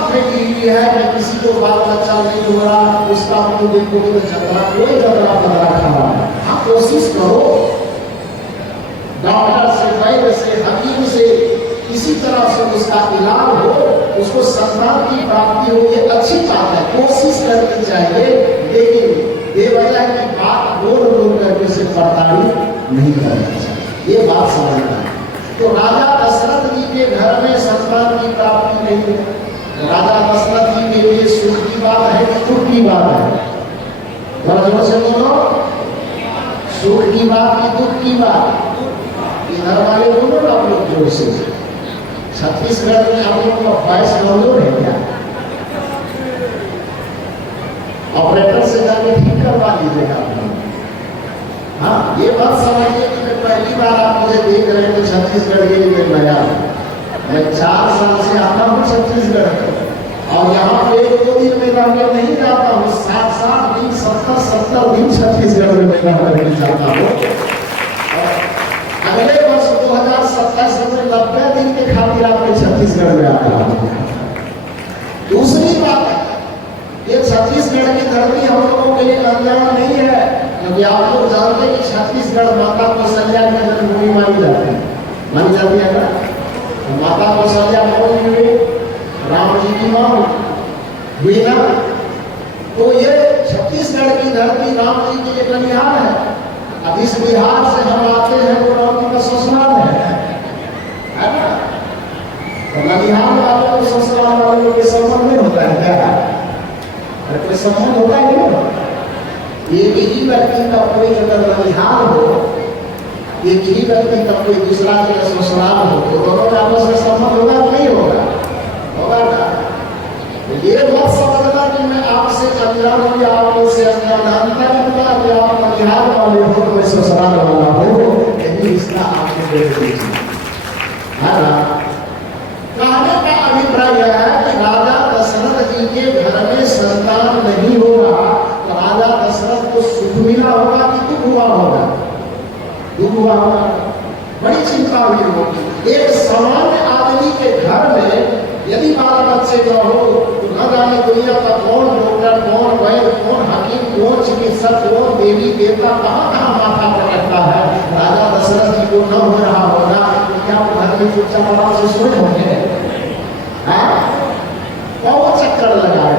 क्राइटेरिया है कि किसी को बाल बच्चा नहीं हो रहा, उसका मुंह देखो तो झगड़ा, कोई झगड़ा पकड़ा खड़ा है। आप कोशिश करो डॉक्टर से, वैद्य से, हकीम से किसी तरह से उसका इलाज हो, उसको संतान की प्राप्ति हो, ये अच्छी बात है, कोशिश करनी चाहिए, लेकिन बेवजह की बात बोल बोल करके उसे प्रताड़ित नहीं करना चाहिए। ये बात समझना है। तो राजा दशरथ जी के घर में संतान की प्राप्ति नहीं है। राजा दशरथ जी के लिए सुख की बात है कि दुख की बात है? थोड़ा जोर से बोलो, सुख की बात की दुख की बात? इधर वाले बोलो ना आप लोग जोर से। छत्तीसगढ़ में आप लोगों का वॉइस कमजोर है क्या? ऑपरेटर से जाके ठीक करवा लीजिएगा आप लोग। हाँ, ये बात समझिए कि मैं पहली बार आप मुझे देख रहे हैं तो छत्तीसगढ़ के लिए नया हूँ। मैं 4 साल से आता हूँ छत्तीसगढ़ में, और यहाँ पे 1-2 दिन में रहने नहीं जाता हूँ, 7-7 दिन, 70-70 दिन छत्तीसगढ़ में रहने जाता हूँ। अगले वर्ष 2027 में 90 दिन के खातिर आपके छत्तीसगढ़ में आता हूँ। दूसरी बात है, ये छत्तीसगढ़ की धरती हम लोगों के लिए अनजान नहीं है, क्योंकि आप लोग जानते हैं कि छत्तीसगढ़ माता कौशल्या की जन्मभूमि मानी जाती है ना? तो माता कौशल्या कौन हुई? राम जी की मां हुई ना? तो ये छत्तीसगढ़ की धरती राम जी के लिए बलिहार है। अब इस बिहार से हम आते हैं वो राम जी का ससुराल है ना? तो बलिहार वालों को ससुराल वालों के संबंध में होता है क्या? अरे कोई संबंध होता है नहीं? एक ही व्यक्ति का कोई अगर बलिहार हो, एक ही व्यक्ति का कोई दूसरा जगह ससुराल हो, तो दोनों का आपस में संबंध होगा कि नहीं होगा? होगा ना? तो ये बात समझना कि मैं आपसे अनजान हूँ या आप मुझसे अनजान, अंतर इतना कि आप बलिहार वाले हो तो मैं ससुराल वाला हो, यही इसका आपको देख लीजिए। कहने का अभिप्राय यह है कि राजा दशरथ जी के घर में संतान नहीं हो रहा, तो राजा दशरथ को सुख मिला होगा कि दुख हुआ होगा? दुख हुआ होगा, बड़ी चिंता हुई होगी। एक सामान्य आदमी के घर में यदि बाल बच्चे का हो तो न जाने दुनिया का कौन डॉक्टर, कौन वैद्य, कौन हकीम, कौन चिकित्सक, कौन देवी देवता कहाँ कहाँ माथा पटकता है। राजा दशरथ जी को न हो रहा होगा तो क्या वो घर में चुपचाप आराम से सोए होंगे? बहुत चक्कर लगाए,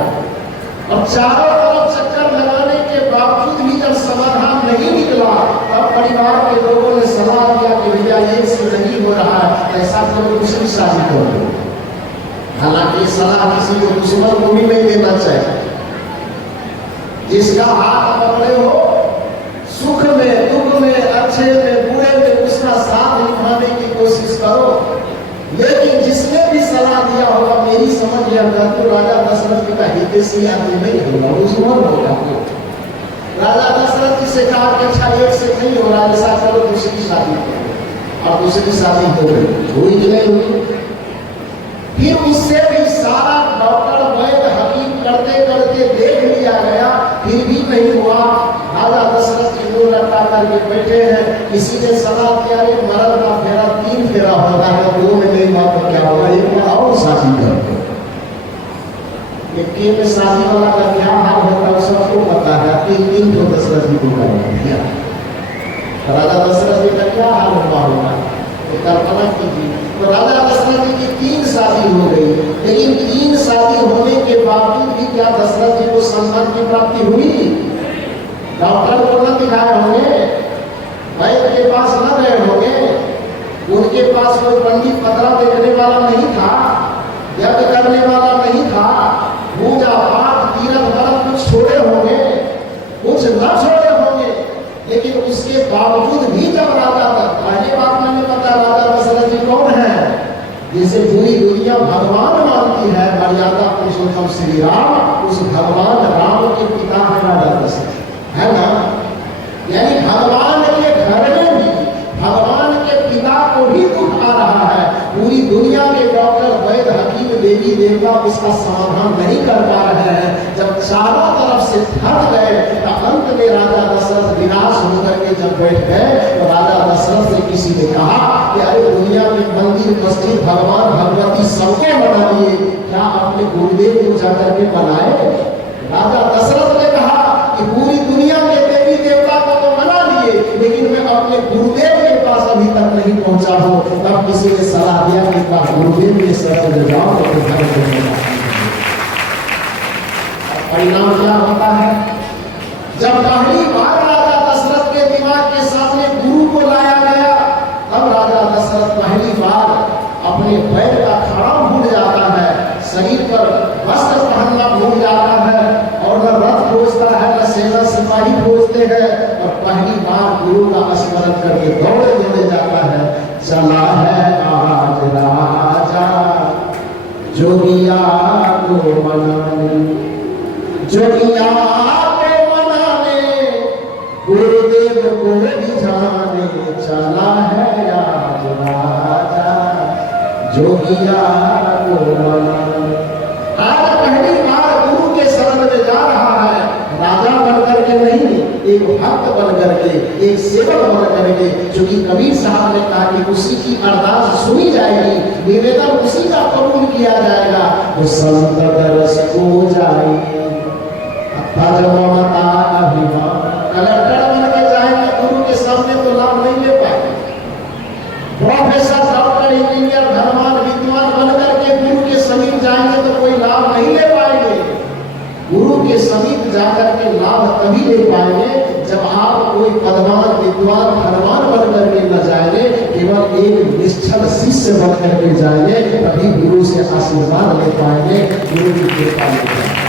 और चारों तरफ चक्कर लगाने के बावजूद भी जब समाधान नहीं निकला, तब परिवार के लोगों ने सलाह दिया कि भैया ये से नहीं हो रहा है, ऐसा करो दूसरी शादी कर दो। हालांकि सलाह किसी को दुश्मन को भी नहीं देना चाहिए। जिसका हाथ पकड़े हो, सुख में दुख में अच्छे में बुरे में उसका साथ निभाने की कोशिश करो। लेकिन जिसने भी सलाह दिया होगा मेरी समझ यह तो राजा दशरथ जी का हितैषी आदमी नहीं होगा, दुश्मन होगा। राजा दशरथ जी से कहा कि अच्छा एक से नहीं हो रहा, ऐसा करो दूसरी शादी करो, और दूसरी शादी हो गई, हुई कि नहीं हुई। फिर उससे भी सारा डॉक्टर वैद्य हकीम करते करते देख लिया गया, फिर भी नहीं हुआ। राजा दशरथ जी मुंह लटका करके बैठे हैं। किसी ने सलाह दिया मरण का फेरा 3 फेरा होता है, 2 में नहीं हुआ तो क्या होगा, एक बार और शादी करो। एक में शादी वाला का क्या हाल होता है सबको पता है। 3 तो दशरथ जी को दिया, राजा दशरथ जी का क्या हाल होगा तो कल्पना कीजिए। तो राजा दशरथ जी की 3 शादी हो गई, लेकिन 3 शादी होने के बावजूद भी क्या दशरथ जी को संतान की प्राप्ति हुई? डॉक्टर को न दिखाए होंगे, वैद्य के पास न गए होंगे, उनके पास कोई पंडित पतरा देखने वाला नहीं था, यज्ञ करने वाला नहीं था, पूजा पाठ तीर्थ व्रत कुछ छोड़े होंगे, कुछ न छोड़े होंगे। लेकिन उसके बावजूद भी जब राजा पहले बात मैंने पता राजा दशरथ जी कौन है, जिसे पूरी दुनिया भगवान मानती है, मर्यादा पुरुषोत्तम श्री राम, उस भगवान राम के पिता है राजा दशरथ, है ना। यानी भगवान के घर में भी भगवान के पिता को भी दुख आ रहा है। पूरी दुनिया के डॉक्टर वैद्य हकीम देवी देवता उसका समाधान नहीं कर पा रहे हैं। जब चारों तरफ से थक गए तो अंत में राजा दशरथ विनाश होकर के जब बैठ गए तो राजा दशरथ से किसी ने कहा कि अरे दुनिया में मंदिर मस्जिद भगवान भगवती सबके बना लिए, क्या अपने गुरुदेव को जाकर के बनाए? राजा दशरथ ने कहा कि पूरी दुनिया के देवी देवता को तो बना लिए, लेकिन मैं अपने गुरुदेव के पास अभी तक नहीं पहुंचा हूं। तब किसी ने सलाह दिया कि गुरुदेव के शरण में जाओ तो परिणाम क्या होता है? जब पहली बार राजा दशरथ के दिमाग के सामने गुरु को लाया गया, तब राजा दशरथ पहली बार अपने पैर का खड़ा भूल जाता है, शरीर पर वस्त्र पहनना भूल जाता है, और न रथ खोजता है न सेना सिपाही खोजते हैं, और पहली बार गुरु का स्मरण करके दौड़े दौड़े जाता है। चला है आज राजा जोगिया को मनाने, जोगिया को मनाने, गुरुदेव को भी जाने, चला है आज राजा जोगिया को मनाने। आज पहली बार गुरु के शरण में जा रहा है, राजा बनकर के नहीं, एक भक्त बनकर के, एक सेवक बनकर के। क्योंकि कबीर साहब ने कहा कि उसी की अरदास सुनी जाएगी, निवेदन उसी का कबूल किया जाएगा। वो संत दरस को जाए ममता अभिमान, कलेक्टर बन के जाएंगे गुरु के सामने तो लाभ नहीं ले पाएंगे। प्रोफेसर डॉक्टर इंजीनियर धनवान विद्वान बनकर के गुरु के समीप जाएंगे तो कोई लाभ नहीं ले पाएंगे। गुरु के समीप जाकर के लाभ तभी ले पाएंगे जब आप कोई पदवान विद्वान धनवान बनकर के न जाएंगे, केवल एक निश्चल शिष्य बनकर के जाएंगे, तभी गुरु से आशीर्वाद ले पाएंगे, गुरु की कृपा ले पाएंगे।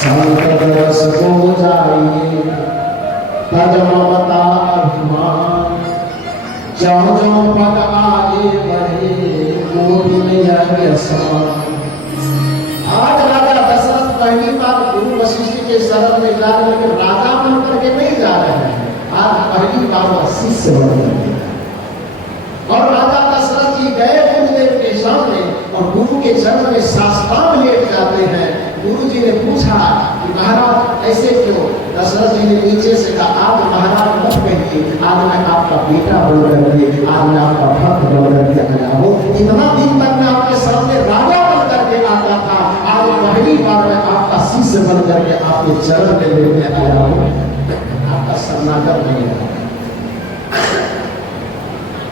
संत रस को जाइए तज ममता अभिमान, ज्यों ज्यों पग आगे बढ़े कोटि में यज्ञ समान। आज राजा दशरथ पहली बार गुरु वशिष्ठ के शरण में जा रहे हैं, राजा बन करके नहीं जा रहे हैं, आज पहली बार शिष्य बन रहे हैं। और राजा दशरथ जी गए गुरुदेव के सामने और गुरु के चरण में साष्टांग लेट जाते हैं। गुरु जी ने पूछा कि महाराज ऐसे क्यों? दशरथ जी ने नीचे से कहा आप महाराज मत कहिए, आज मैं आपका बेटा बन करके, आज मैं आपका भक्त बन करके आया हूँ। इतना दिन तक मैं आपके सामने राजा बन करके आता था, आज पहली बार मैं आपका शिष्य बन करके आपके चरण में लेके आया हूँ, आपका शरणागत नहीं है।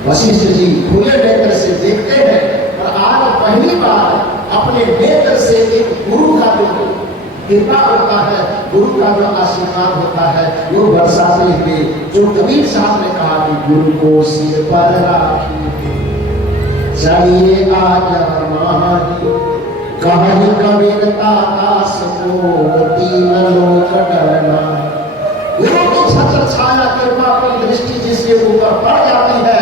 वशिष्ठ जी खुले नेत्र से देखते हैं और आज पहली बार अपने नेत्र से एक गुरु का जो कृपा होता है, गुरु का जो आशीर्वाद होता है, वो बरसाते हुए, जो कबीर साहब ने कहा कि गुरु को सिर पर राखिए, चलिए आज कहीं कबीरता दास को तीन लोक डरना। गुरु की छत्र छाया कृपा की दृष्टि जिसके ऊपर पड़ जाती है,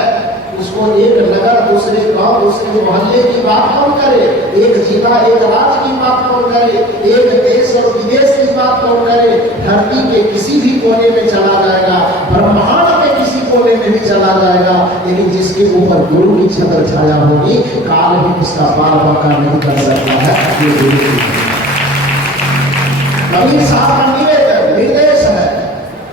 उसको एक नगर, दूसरे गांव, दूसरे मोहल्ले की बात कौन करे, एक जिला एक राज्य की बात कौन करे, एक देश और विदेश की बात कौन करे। धरती के किसी भी कोने में चला जाएगा, ब्रह्मांड के किसी कोने में भी चला जाएगा, लेकिन जिसके ऊपर गुरु की छत्र छाया होगी, काल भी उसका बाल बाका नहीं कर सकता है। ये गुरु की कबीर साहब का निवेदन निर्देश है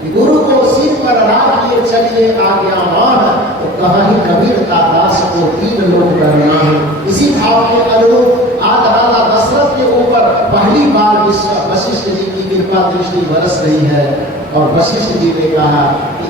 कि गुरु को सिर पर राखिए चलिए आज्ञामान, तो कहीं कबीरता दास को तीन लोक डरना है। इसी भाव के अनुरूप आज राजा दशरथ के ऊपर पहली बार वशिष्ठ जी की कृपा दृष्टि बरस रही है, और वशिष्ठ जी ने कहा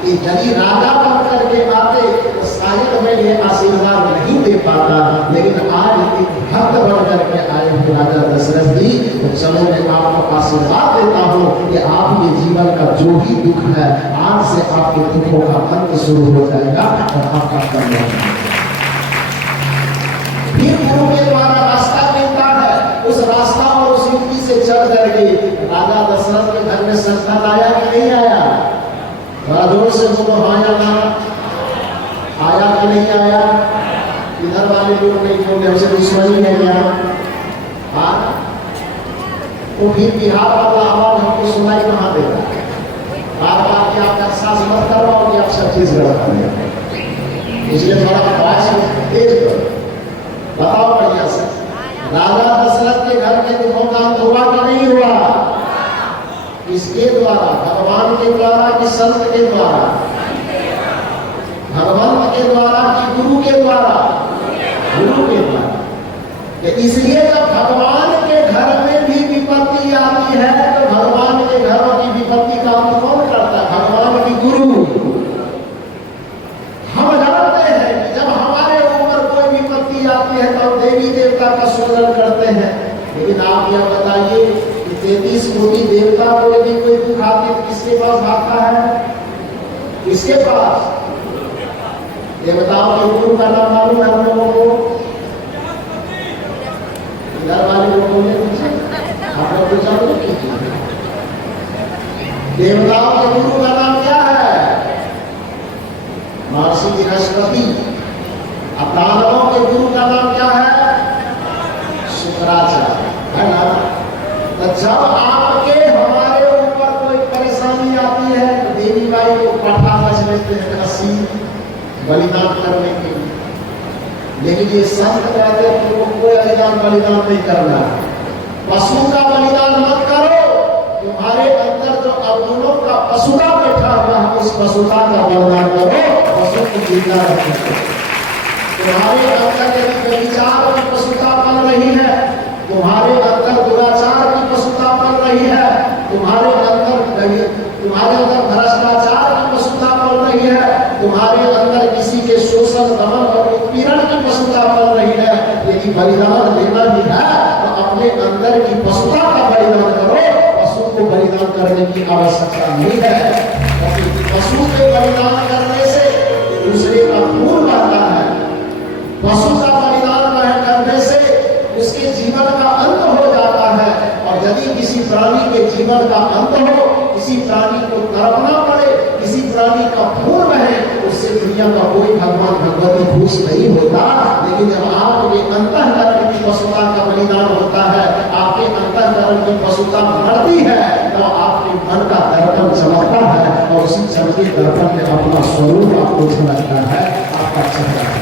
कि यदि राजा बन करके आते तो शायद मैं ये आशीर्वाद नहीं दे पाता, लेकिन आज एक भक्त बन करके आए हैं राजा दशरथ जी, तो चलो मैं आपको आशीर्वाद देता हूँ कि आपके जीवन का जो भी दुख है, आज से आपके दुखों का अंत शुरू हो जाएगा और आपका कल्याण। फिर गुरु के द्वारा रास्ता मिलता है, उस रास्ता और उस युक्ति से चल करके राजा दशरथ के घर में संतान आया कि नहीं आया? बड़ा जोर से बोलो, हाँ या ना? आया कि नहीं आया? इधर वाले लोग नहीं बोले, हमसे दुश्मनी है क्या? हाँ, तो फिर बिहार वाला आवाज हमको सुनाई कहाँ देगा? बार बार की आप एहसास मत करवाओ कि आप छत्तीसगढ़ का, इसलिए थोड़ा आवाज तेज करो, बताओ बढ़िया से। राजा दशरथ के घर में दुखों का अंत हुआ कि नहीं हुआ? किसके द्वारा? भगवान के द्वारा कि संत के द्वारा? भगवंत के द्वारा कि गुरु के द्वारा? गुरु के द्वारा। इसलिए जब भगवान के घर में भी विपत्ति आती है, तो भगवान के घरों की विपत्ति का अंत कौन करता है? भगवान की गुरु। हम जानते हैं कि जब हमारे ऊपर कोई विपत्ति आती है तो देवी देवता का सुमरन करते हैं, लेकिन आप यह बताइए कि 33 कोटि देवता को यदि कोई दुख आती है, किसके पास भागता है? किसके पास? देवताओं के गुरु का नाम मालूम है हम लोगों को? इधर वाले लोगों ने आप लोग पूछा तो कीजिए, देवताओं के गुरु का नाम क्या है? महर्षि बृहस्पति। अब दानवों के गुरु का नाम क्या है? शुक्राचार्य, है ना? तो जब आपके हमारे ऊपर कोई परेशानी आती है तो देवी माई को पठा बच लेते हैं 80 बलिदान करने के लिए, लेकिन ये संत कहते हैं कि वो कोई बलिदान नहीं करना। पशु का बलिदान मत करो, तुम्हारे अंदर जो अवगुणों का पशुता बैठा हुआ है, उस पशुता का बलिदान करो, पशु की जिंदा रखो। तुम्हारे अंदर यदि व्यभिचार की पशुता बन रही है, तुम्हारे अंदर दुराचार की पशुता बन रही है, तुम्हारे अंदर भ्रष्टाचार की पशुता बन रही है, तुम्हारे अंदर किसी के शोषण दमन और उत्पीड़न की पशुता बन रही है, यदि बलिदान देना भी है तो अपने अंदर की पशुता का बलिदान करो। पशु को बलिदान करने की आवश्यकता नहीं है, क्योंकि पशु के बलिदान करने से दूसरे का खून बहता है। पशु का बलिदान करने से उसके जीवन का अंत हो जाता है, और यदि किसी प्राणी के जीवन का अंत हो, किसी प्राणी को तड़पना पड़े, किसी प्राणी का खून बहे, उससे दुनिया का कोई भगवान भगवती खुश नहीं होता। लेकिन जब आपके अंतःकरण की पशुता का बलिदान होता है, आपके अंतःकरण की पशुता मरती है, तो आपके मन का दर्पण चमकता है, और उसी चमके दर्पण में अपना स्वरूप आपको झलकता है, आपका चेहरा है।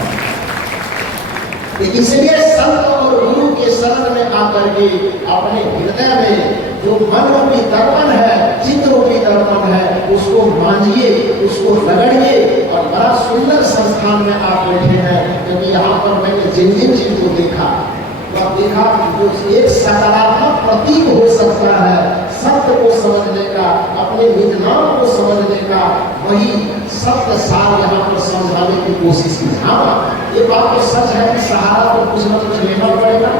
इसलिए संत और गुरु के शरण में आकर के अपने हृदय में जो मन रूपी दर्पण है, चित्त रूपी दर्पण है, उसको मांझिए, उसको रगड़िए, और बड़ा सुंदर संस्थान में आप बैठे हैं। क्योंकि यहाँ पर मैंने जिन जिन चीज को देखा, वह देखा जो एक सकारात्मक प्रतीक हो सकता है सत्य को समझने का, अपने निज नाम को समझने का, वही सत्य सार यहाँ पर समझाने की कोशिश की। हाँ, ये बात तो सच है कि सहारा तो कुछ न कुछ लेना पड़ेगा,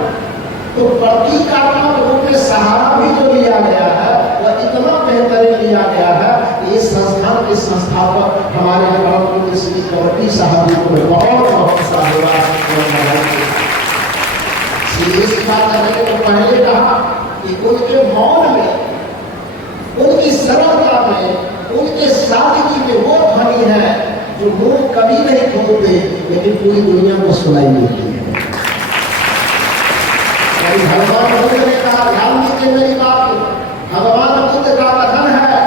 तो प्रतीकात्मक रूप में सहारा भी जो लिया गया है वह इतना बेहतरीन लिया गया है कि इस संस्थान के संस्थापक हमारे परम पूज्य श्री कवटी साहब जी को बहुत बहुत साधुवाद। इसलिए इस बात करने को पहले कहा कि उनके मौन में, उनकी सरलता में, उनके सादगी में वो ध्वनि है जो लोग कभी नहीं खोलते लेकिन पूरी दुनिया को सुनाई देती है। भगवान बुद्ध ने कहा, ध्यान दीजिए मेरी बात, भगवान बुद्ध का कथन है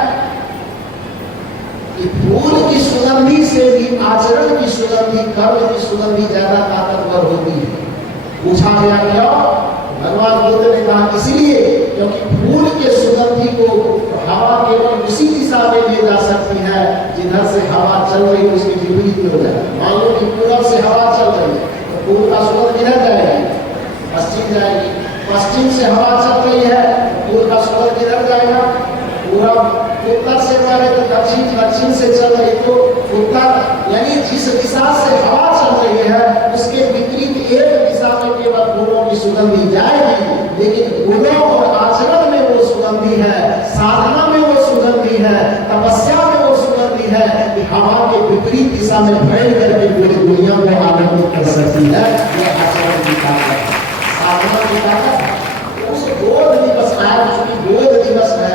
कि फूल की सुगंधी से भी आचरण की सुगंधी, कर्म की सुगंधी ज्यादा ताकतवर होती है। पूछा गया क्यों? भगवान बुद्ध ने कहा इसीलिए क्योंकि फूल के सुगंधी को हवा केवल उसी दिशा में ले जा सकती है जिधर से हवा चल रही है, उसके विपरीत हो जाए। मान लो कि पूरब से हवा चल रही है तो फूल का सुगंध किधर जाएगी? पश्चिम जाएगी। पश्चिम से हवा चल रही है तो फूल का सुगंध किधर जाएगा? पूरब। उत्तर से पहले तो दक्षिण, दक्षिण से चल रही तो उत्तर। यानी जिस दिशा से हवा चल रही है उसके विपरीत एक दिशा में केवल फूलों की सुगंधी जाएगी, लेकिन गुणों और आचरण में वो सुगंधी है, साधना में वो सुगंधी है, तपस्या में वो सुगंधी है कि हवा के विपरीत दिशा में फैल करके पूरी दुनिया को आनंदित कर सकती है। यह आचरण की ताकत, साधना की ताकत। उस बोध दिवस आया, चूंकि बोध दिवस है,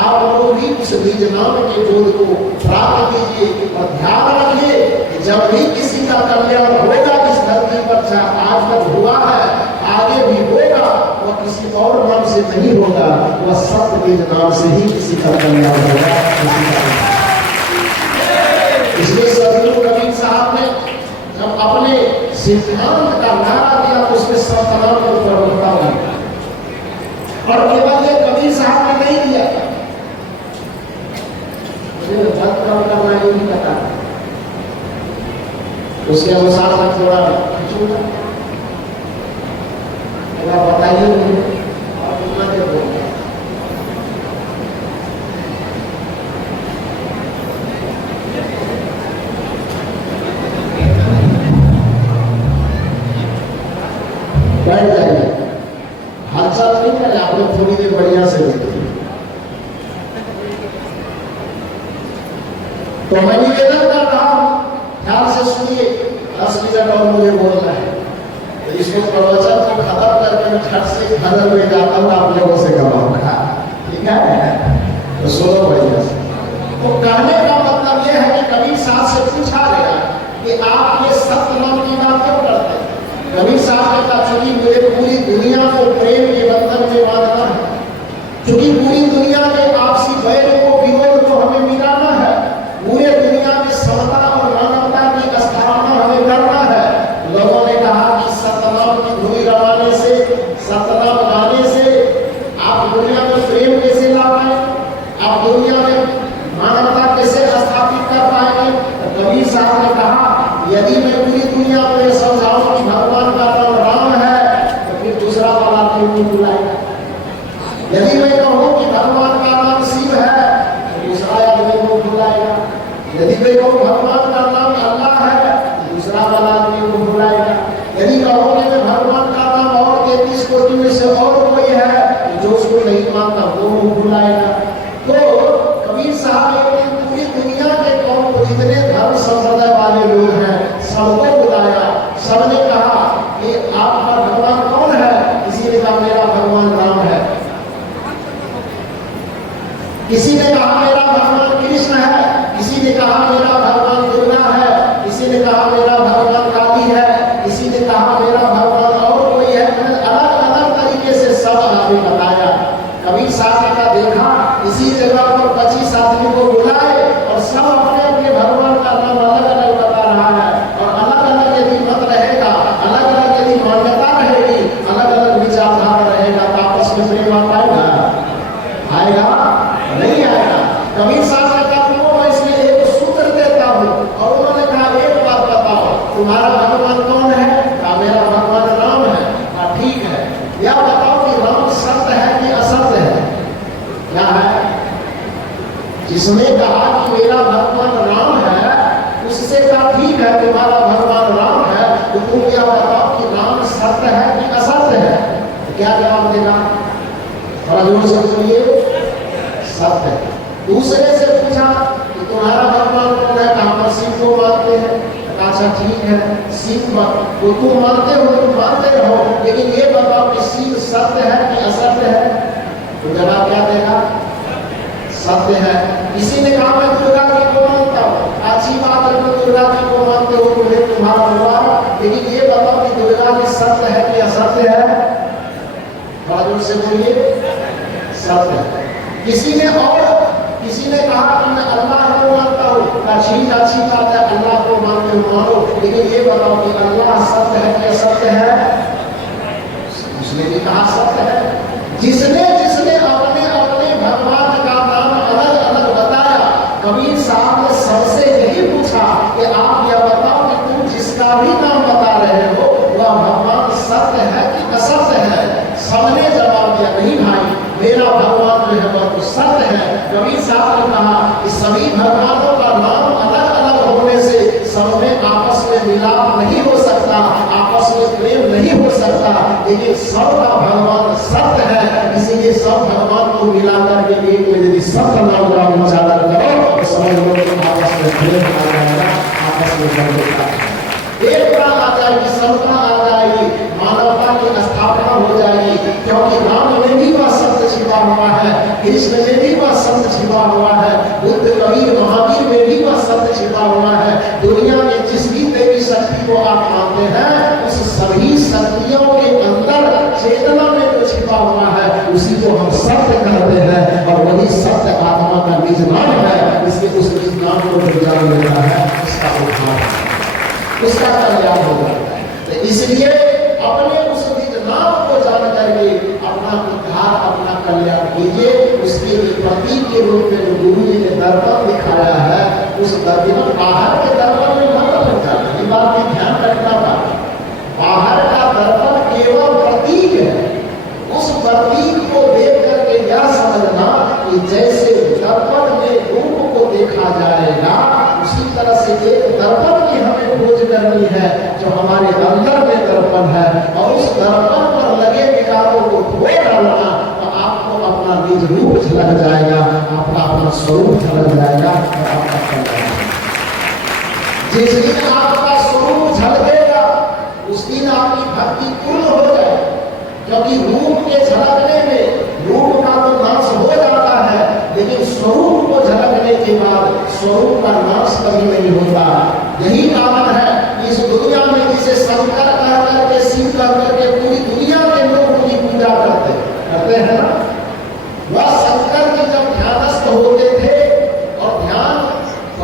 आप लोग भी उस बीज नाम के बोध को प्राप्त कीजिए और ध्यान रखिए कि जब भी किसी का कल्याण होगा इस धरती पर, चाहे आज तक हुआ है, आगे भी होगा, वह किसी और नाम से नहीं होगा, वह सत्य बीज नाम से ही किसी का कल्याण होगा। इसलिए सदगुरु कबीर साहब ने जब अपने सिद्धांत का नारा दिया तो उसमें सत्नाम को प्रमुखता हुई। और केवल ये कबीर साहब ने नहीं दिया, बात करना ये नहीं पता, उसके अनुसार मैं थोड़ा खींचूंगा, बताइए मुझे और कितना देर बोलना। बैठ जाइए, हादसा नहीं करे, आप लोग थोड़ी देर बढ़िया से बैठिए। तो मैं निवेदन कर रहा हूं, ध्यान से सुनिए, 10 मिनट और मुझे बोलना है, तो इसको प्रवचन को खत्म करके मैं छठ से घर में जाता हूँ, आप लोगों से करवाऊंगा, ठीक है? तो सुनो बढ़िया से। तो कहने का मतलब यह है कि कबीर साहब से पूछा गया कि आप ये सत्य नाम की बात क्यों करते हैं? कबीर साहब ने कहा, चूंकि मुझे पूरी दुनिया को प्रेम के बंधन में बांधना है, चूंकि पूरी दुनिया में आपसी वैर को, विरोध को हमें मिटाना है, पूरे दुनिया में समता और मानवता की स्थापना हमें करना है। लोगों ने कहा कि सतनाम की धुनी रवाने से, सतनाम गाने से आप दुनिया में प्रेम कैसे ला पाए, आप दुनिया में मानवता कैसे स्थापित कर पाएंगे? तो कबीर साहब ने कहा, यदि मैं पूरी दुनिया को यह समझाऊं कि भगवान का नाम राम है तो फिर दूसरा वाला क्यों नहीं बुलाएगा? यदि मैं कहूं कि भगवान का नाम शिव है तो दूसरा आदमी को बुलाएगा। यदि मैं कहूं भगवान का नाम अल्लाह है तो दूसरा वाला आदमी को बुलाएगा। यदि कहूं कि मैं भगवान का नाम और 33 कोटि में से और कोई है तो जो उसको नहीं मानता वो बुलाएगा। तो कबीर साहब ने पूरी दुनिया के कौम को, जितने धर्म संप्रदाय वाले लोग हैं, सबको बुलाया। सबने कहा कि आपका भगवान कौन है? किसी ने कहा मेरा भगवान राम है, किसी ने कहा मेरा भगवान कृष्ण है, किसी ने कहा मेरा भगवान दुर्गा है, किसी ने कहा मेरा भगवान काली है, किसी ने कहा मेरा भगवान और कोई है। अलग अलग तरीके से सब आदमी बताया। कबीर साहब का देखा इसी जगह पर 25 आदमी को बुलाए और सब अपने अपने भगवान का नाम अलग अलग बता रहा है। और अलग अलग यदि मत रहेगा, अलग अलग यदि मान्यता रहेगी, अलग अलग विचारधारा रहेगा तो आपस में प्रेम आ पाएगा? आएगा? नहीं आएगा। कबीर साहब ने कहा मैं इसमें एक सूत्र देता हूँ और उन्होंने कहा एक बात बताओ, तुम्हारा भगवान कौन है? कहा मेरा भगवान राम है। कहा ठीक है, यह बताओ कि राम सत्य है कि असत्य है? क्या है? जिसने कहा कि मेरा भगवान राम है उससे कहा ठीक है तुम्हारा भगवान राम है, तो तुम क्या बताओ कि राम सत्य है कि असत्य है? क्या जवाब देगा? थोड़ा जोर से सुनिए। सत्य है। दूसरे से पूछा कि तुम्हारा भगवान कौन है? कहा शिव को मानते हैं। कहा अच्छा ठीक है सीख मत, तो तुम मानते हो, तुम मानते रहो, लेकिन ये बताओ कि सीख सत्य है कि असत्य है? तो जवाब क्या देगा? सत्य है। किसी ने कहा मैं दुर्गा जी को मानता हूँ, अच्छी बात है, तुम दुर्गा जी को मानते हो, तुम्हें तुम्हारा हुआ, लेकिन ये बताओ कि दुर्गा जी सत्य है कि असत्य है? बड़ा जोर से बोलिए, सत्य है। किसी ने कहा कि मैं अल्लाह को मानता हूँ, अच्छी बात है, अल्लाह को मानते हो मानो, लेकिन ये बताओ कि अल्लाह सत्य है कि असत्य है? उसने भी कहा सत्य है। जिसने अपने अपने भगवान का नाम अलग अलग बताया, कबीर साहब ने सबसे यही पूछा कि आप यह बताओ कि तुम जिसका भी नाम बता रहे हो वह भगवान सत्य है कि असत्य है? सबने जवाब दिया नहीं भाई, मेरा भगवान जो है वह तो सत्य है। कबीर साहब ने कहा कि सभी भगवानों का नाम अलग अलग होने से सब में आपस में मिलाप नहीं हो सकता, आपस में प्रेम नहीं हो सकता, लेकिन सबका भगवान सत्य है। इसीलिए सब भगवान को मिलाकर के एक में यदि सत्य नाम का उच्चारण करो तो समझ लो कि आपस में प्रेम आ जाएगा, आपस में बंधुता, एकता आ जाएगी, समता आ जाएगी, मानवता की स्थापना हो जाएगी। क्योंकि राम में भी वह सत्य छिपा हुआ है, कृष्ण में भी वह सत्य छिपा हुआ है, बुद्ध कबीर महावीर में भी वह सत्य छिपा हुआ है। दुनिया में जिस भी देवी शक्ति को आप मानते हैं, उस सभी शक्तियों के अंदर चेतना में जो छिपा हुआ है उसी को हम सत्य कहते हैं, और वही सत्य आत्मा का निज नाम है। इसलिए उस निज नाम को जो जान लेता है उसका उद्धार, उसका कल्याण होगा। तो इसलिए अपने उस निज नाम को जान करके अपना उद्धार, अपना कल्याण कीजिए। उसके प्रतीक के रूप में जो गुरु जी ने दर्पण दिखाया है, उस दर्पण बाहर के दर्पण में मत लग जाना, ये बात में ध्यान रखना था। बाहर का दर्पण केवल प्रतीक है। उस प्रतीक को देख करके यह समझना कि जैसे दर्पण में रूप को देखा जाएगा, उसी तरह से एक दर्पण की हमें खोज करनी है जो हमारे अंदर में दर्पण है, और उस दर्पण पर लगे विकारों को धो डालना, तो आपको अपना निज रूप झलक जाएगा, आपका अपना स्वरूप झलक जाएगा, और आपका कल्याण। जिस दिन आपका स्वरूप झलकेगा उस दिन आपकी भक्ति पूर्ण हो जाए। क्योंकि रूप के झलकने में रूप का तो नाश हो जाता है, लेकिन स्वरूप को झलकने के बाद स्वरूप का नाश कभी नहीं होता। यही कारण है इस दुनिया में जिसे शंकर कह करके, शिव कह करके पूरी दुनिया के लोग उनकी पूजा करते हैं ना। वह शंकर जी जब ध्यानस्थ होते थे और ध्यान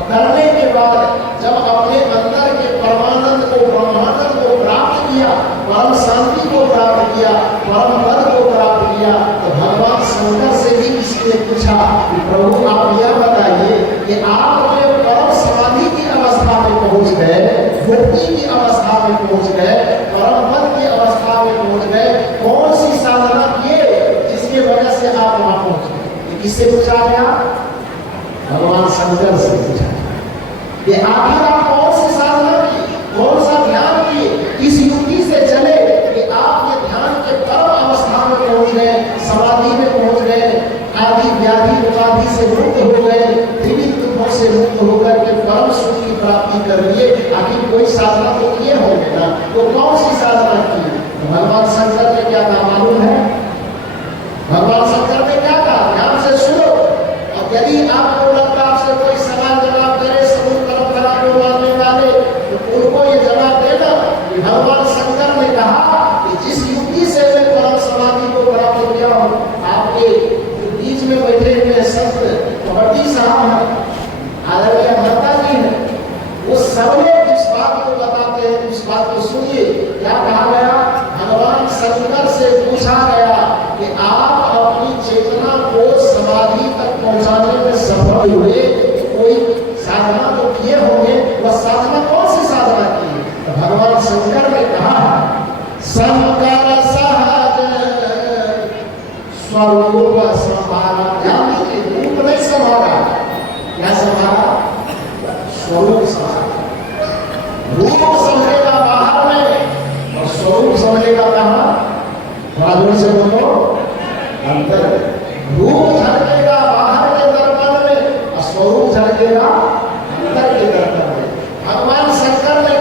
करने के बाद जब अपने अंदर के परमानंद को, ब्रह्मानंद को प्राप्त किया, परम शांति को प्राप्त किया, परम पद को प्राप्त किया, तो भगवान शंकर से भी किसी ने पूछा कि प्रभु आप यह बताइए कि आप अपने परम समाधि की अवस्था में पहुंच गए, मुक्ति की अवस्था में पहुंच गए, परम पद की अवस्था में पहुंच गए, कौन सी साधना किए जिसके वजह से आप वहां पहुंच गए? किससे पूछा गया? भगवान शंकर से पूछा कि आखिर आप कौन सी साधना की, कौन सा ध्यान किए, किस युक्ति से चले कि आप ये ध्यान के परम अवस्था में पहुंच गए, समाधि में पहुंच गए, आदि व्याधि उपाधि से मुक्त हो गए, विभिन्न दुखों से मुक्त होकर के परम सुख की प्राप्ति कर लिए। आखिर कोई साधना तो किए होंगे ना, तो कौन सी साधना की? तो भगवान शंकर ने क्या कहा मालूम है? भगवान शंकर ने क्या कहा? ध्यान से सुनो, और यदि आपको लगता आपसे कोई सवाल जवाब करे सबूत परंपरा को मानने वाले, तो उनको ये जवाब देना कि भगवान शंकर ने कहा कि जिस युक्ति से मैं परम समाधि को प्राप्त किया हूँ, आपके बीच में बैठे हुए संत कबड्डी साहब हैं, आदरणीय महता जी हैं, वो सबने जिस बात को बताते हैं उस बात को सुनिए। क्या कहा गया? भगवान शंकर से पूछा गया कि आप अपनी चेतना को समाधि तक पहुंचाने में सफल हुए, कोई साधना तो किए होंगे, वह साधना कौन सी साधना की? तो भगवान शंकर ने कहा शंकर सहज स्वरूप संभाला। ध्यान दीजिए, रूप नहीं संभाला, क्या संभाला? स्वरूप संभाला। रूप समझेगा बाहर में और स्वरूप समझेगा कहाँ? बाजू से बोलो, अंदर। रूप झलकेगा बाहर के दर्पण में और स्वरूप झलकेगा अंदर के दर्पण में। भगवान शंकर ने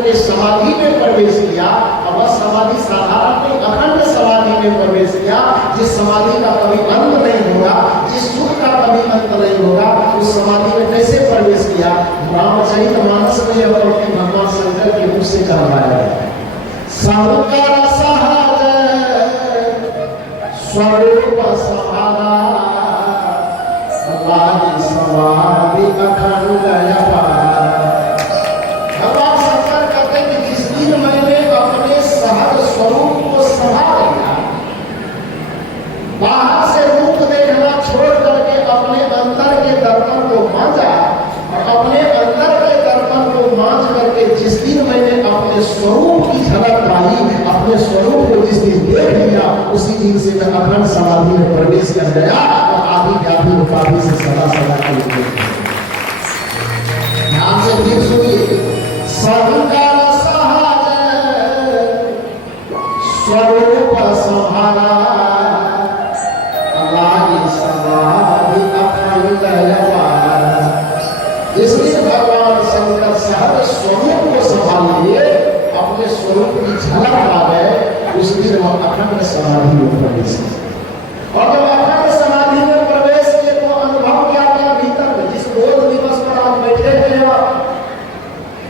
करके समाधि में प्रवेश किया, और वह समाधि साधारण नहीं, अखंड समाधि में प्रवेश किया, जिस समाधि का कभी अंत नहीं होगा, जिस सुख का कभी अंत नहीं होगा, उस समाधि में कैसे प्रवेश किया? रामचरितमानस में यह पंक्ति भगवान शंकर के मुख से कहलाया है। शंकर सहज स्वरूप समाना लागी समाधि अखंड भगवान शंकर कहते हैं कि जिस दिन मैंने अपने सहज स्वरूप को संभाल लिया, बाहर से रूप देखना छोड़ करके अपने अंदर के दर्पण को मांझा, और अपने अंदर के दर्पण को मांझ करके जिस दिन मैंने अपने स्वरूप की झलक पाई, अपने स्वरूप को जिस दिन देख लिया, उसी दिन से मैं अखंड समाधि में प्रवेश कर गया और आदि व्यापी उपाधि से सदा सदा के लिए। ध्यान से फिर सुनिए। शंकर सहज स्वरूप संभाला लागी समाधि अखंड इसलिए भगवान शंकर सहज स्वरूप को संभाल लिए, अपने स्वरूप की झलक आ गए, उस दिन वह अखंड समाधि में प्रवेश किया। और जब अखंड समाधि में प्रवेश किए तो अनुभव क्या किया भीतर में? जिस रोज दिवस पर आप बैठे थे,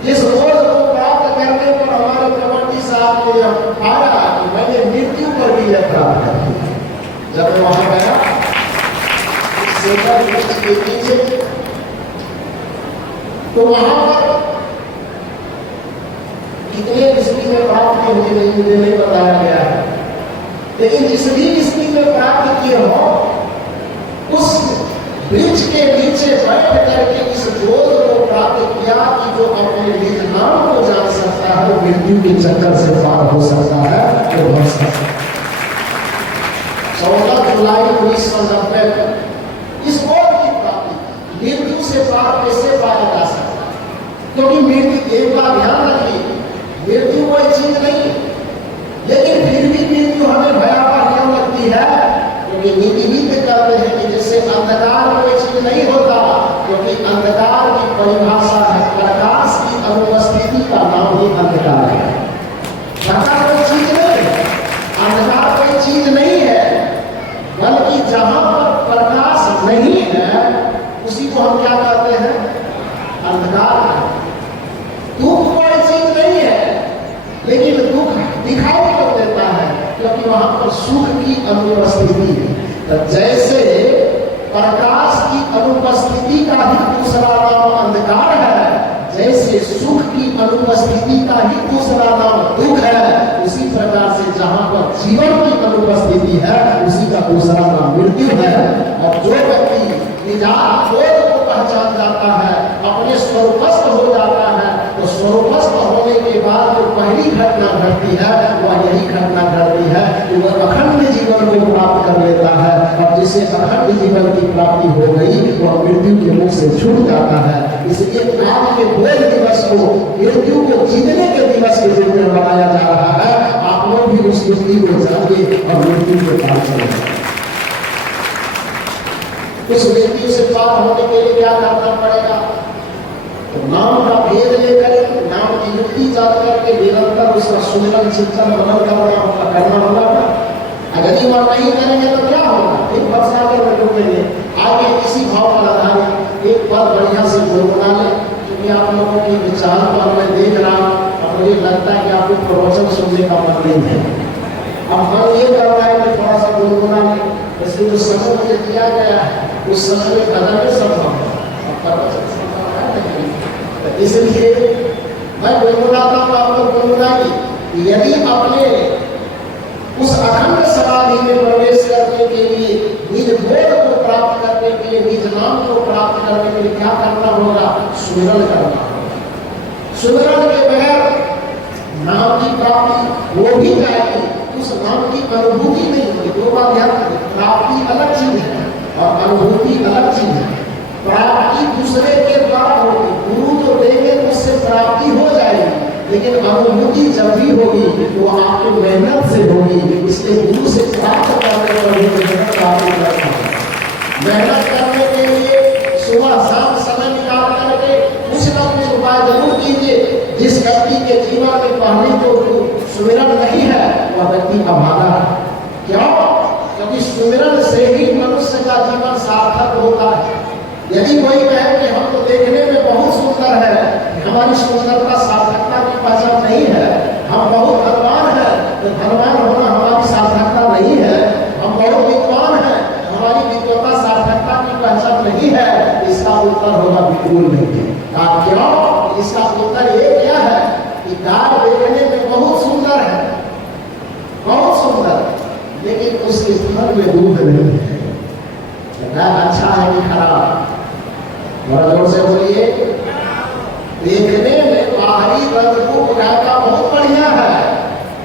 जिस रोज को प्राप्त करने पर हमारे प्रवृत्ति साहब ने पाया कि मैंने मृत्यु पर भी प्राप्त कर लिया। जब वहां गया सेकर वृक्ष के नीचे, तो वहां पर कितने स्थिति में प्राप्त किए मुझे नहीं बताया गया है, लेकिन जिस भी स्थिति में प्राप्त किए हो, उस वृक्ष के नीचे बैठ करके इस बोध को प्राप्त किया कि जो अपने निज नाम को जान सकता है, मृत्यु के चक्कर से पार हो सकता है, तो बच सकता है। 14 जुलाई 1990 को इस बोध की प्राप्ति, मृत्यु से पार कैसे पाया जा सकता है? क्योंकि मृत्यु, एक बात ध्यान रखिए, मृत्यु कोई चीज नहीं, लेकिन फिर भी मृत्यु हमें भयावह क्यों लगती है? क्योंकि नीतिविद कहते हैं कि जैसे अंधकार कोई चीज नहीं होता, क्योंकि अंधकार की परिभाषा है प्रकाश की अनुपस्थिति का नाम ही अंधकार है। प्रकाश कोई चीज नहीं है, अंधकार कोई चीज नहीं है, बल्कि जहां पर प्रकाश नहीं है उसी को हम क्या कहते हैं? अंधकार। दुख कोई चीज नहीं है, लेकिन दुख दिखाई क्यों देता है? क्योंकि वहां पर सुख की अनुपस्थिति है। तो जैसे प्रकाश की अनुपस्थिति का ही दूसरा नाम अंधकार है, जैसे सुख की अनुपस्थिति का ही दूसरा नाम दुख है, उसी प्रकार से जहां पर जीवन की अनुपस्थिति है, उसी का दूसरा नाम मृत्यु है। और जो व्यक्ति निजात बोध को पहचान जाता है, अपने स्वरूपस्थ हो जाता है, तो स्वरूपस्थ होने के बाद जो पहली घटना घटती है वह यही घटना घटती है कि वह अखंड जीवन को प्राप्त कर लेता है। और जिसे अखंड जीवन की प्राप्ति हो गई वह मृत्यु के मुख से छूट जाता है। इसलिए आज के बोध दिवस को मृत्यु को जीतने के दिवस के रूप में मनाया जा रहा है। आप लोग भी उस युक्ति को जानिए और मृत्यु के पार चले। उस मृत्यु से पार होने के लिए क्या करना पड़ेगा? तो नाम का भेद लेकर, नाम की युक्ति जान करके निरंतर उसका सुमिरन चिंतन मनन करना होगा। अगर ये बात नहीं करेंगे तो क्या होगा? एक वर्षा में डूबेंगे। आगे इसी भाव पर आधारित एक बार बढ़िया से गुनगुना ले, क्योंकि आप लोगों की विचार पर मैं देख रहा हूँ और मुझे लगता है कि आपको प्रवचन सुनने का मन नहीं है। अब मन ये कर रहा है कि थोड़ा सा गुनगुना ले, इसलिए जो समय मुझे दिया गया है उस समय में कदम में संभव है, इसलिए मैं गुनगुनाता हूँ, आप लोग गुनगुनाइए। यदि अपने उस अखंड समाधि में प्रवेश करने के लिए, निज बोध को प्राप्त करने के लिए, निज नाम को प्राप्त करने के लिए क्या करना होगा? सुमिरन करना होगा। सुमिरन के बगैर नाम की प्राप्ति हो भी जाएगी, उस नाम की अनुभूति नहीं होगी। दो बात ध्यान रखें, प्राप्ति अलग चीज है और अनुभूति अलग चीज है। प्राप्ति दूसरे के द्वारा होगी, गुरु तो देंगे तो उससे प्राप्ति हो जाएगी, लेकिन अनुभूति जब भी होगी वो आपकी मेहनत से होगी। इसलिए गुरु से प्राप्त करने पर भी मेहनत आपको करना है। मेहनत करने के लिए सुबह शाम समय निकाल करके कुछ ना कुछ उपाय जरूर कीजिए। जिस व्यक्ति के व्यक्ति अभागा है। क्यों? क्योंकि सुमिरन से ही मनुष्य का जीवन सार्थक होता है। यदि कोई कहे कि हम तो देखने में बहुत सुंदर है, हमारी सुंदरता सार्थकता की पहचान नहीं है, हम बहुत धनवान हैं तो धनवान होना हमारी सार्थकता नहीं है, हम बहुत विद्वान हैं, हमारी विद्वता सार्थकता की पहचान नहीं है, इसका उत्तर होगा बिल्कुल नहीं है। क्यों? इसका उत्तर ये क्या है कि गाय देखने में बहुत सुंदर है, बहुत सुंदर, लेकिन उसके फल में दूध नहीं है। गाय अच्छा है कि खराब? बड़ा जोर से बोलिए। देखने में बाहरी रंग रूप गाय का बहुत बढ़िया है,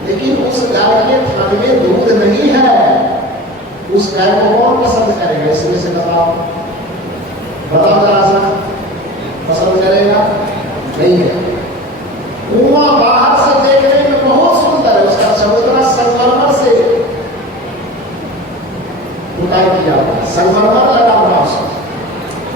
लेकिन उस गाय के थन में दूध नहीं है। उस गाय को कौन पसंद करेगा? इसमें से बताओ, बताओ जरा सा, पसंद करेगा? नहीं है। कुआं बाहर से देखने में बहुत सुंदर है, उसका चबूतरा संगमरमर से पुताई किया हुआ, संगमरमर लगा हुआ, उसका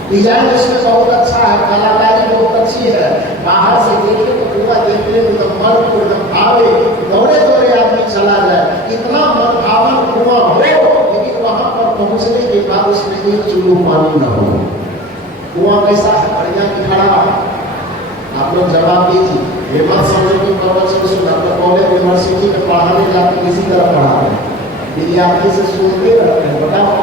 डिजाइन उसमें बहुत अच्छा है, कलाकारी बहुत अच्छी है। बाहर से देखे तो कुआं देखने में तो मन को एकदम भावे, दौड़े दौड़े आदमी चला जाए, इतना मन भावन कुआं हो, लेकिन वहां पर पहुंचने के बाद उसमें एक चुल्लू पानी न हो। कुआं कैसा है? बढ़िया कि खराब? आप लोग जवाब दीजिए। ये मत समझो कि प्रवचन सुना तो कॉलेज यूनिवर्सिटी में पढ़ाने जाते किसी तरह पढ़ा रहे हैं, विद्यार्थी से सुनते रहते हैं। बताओ,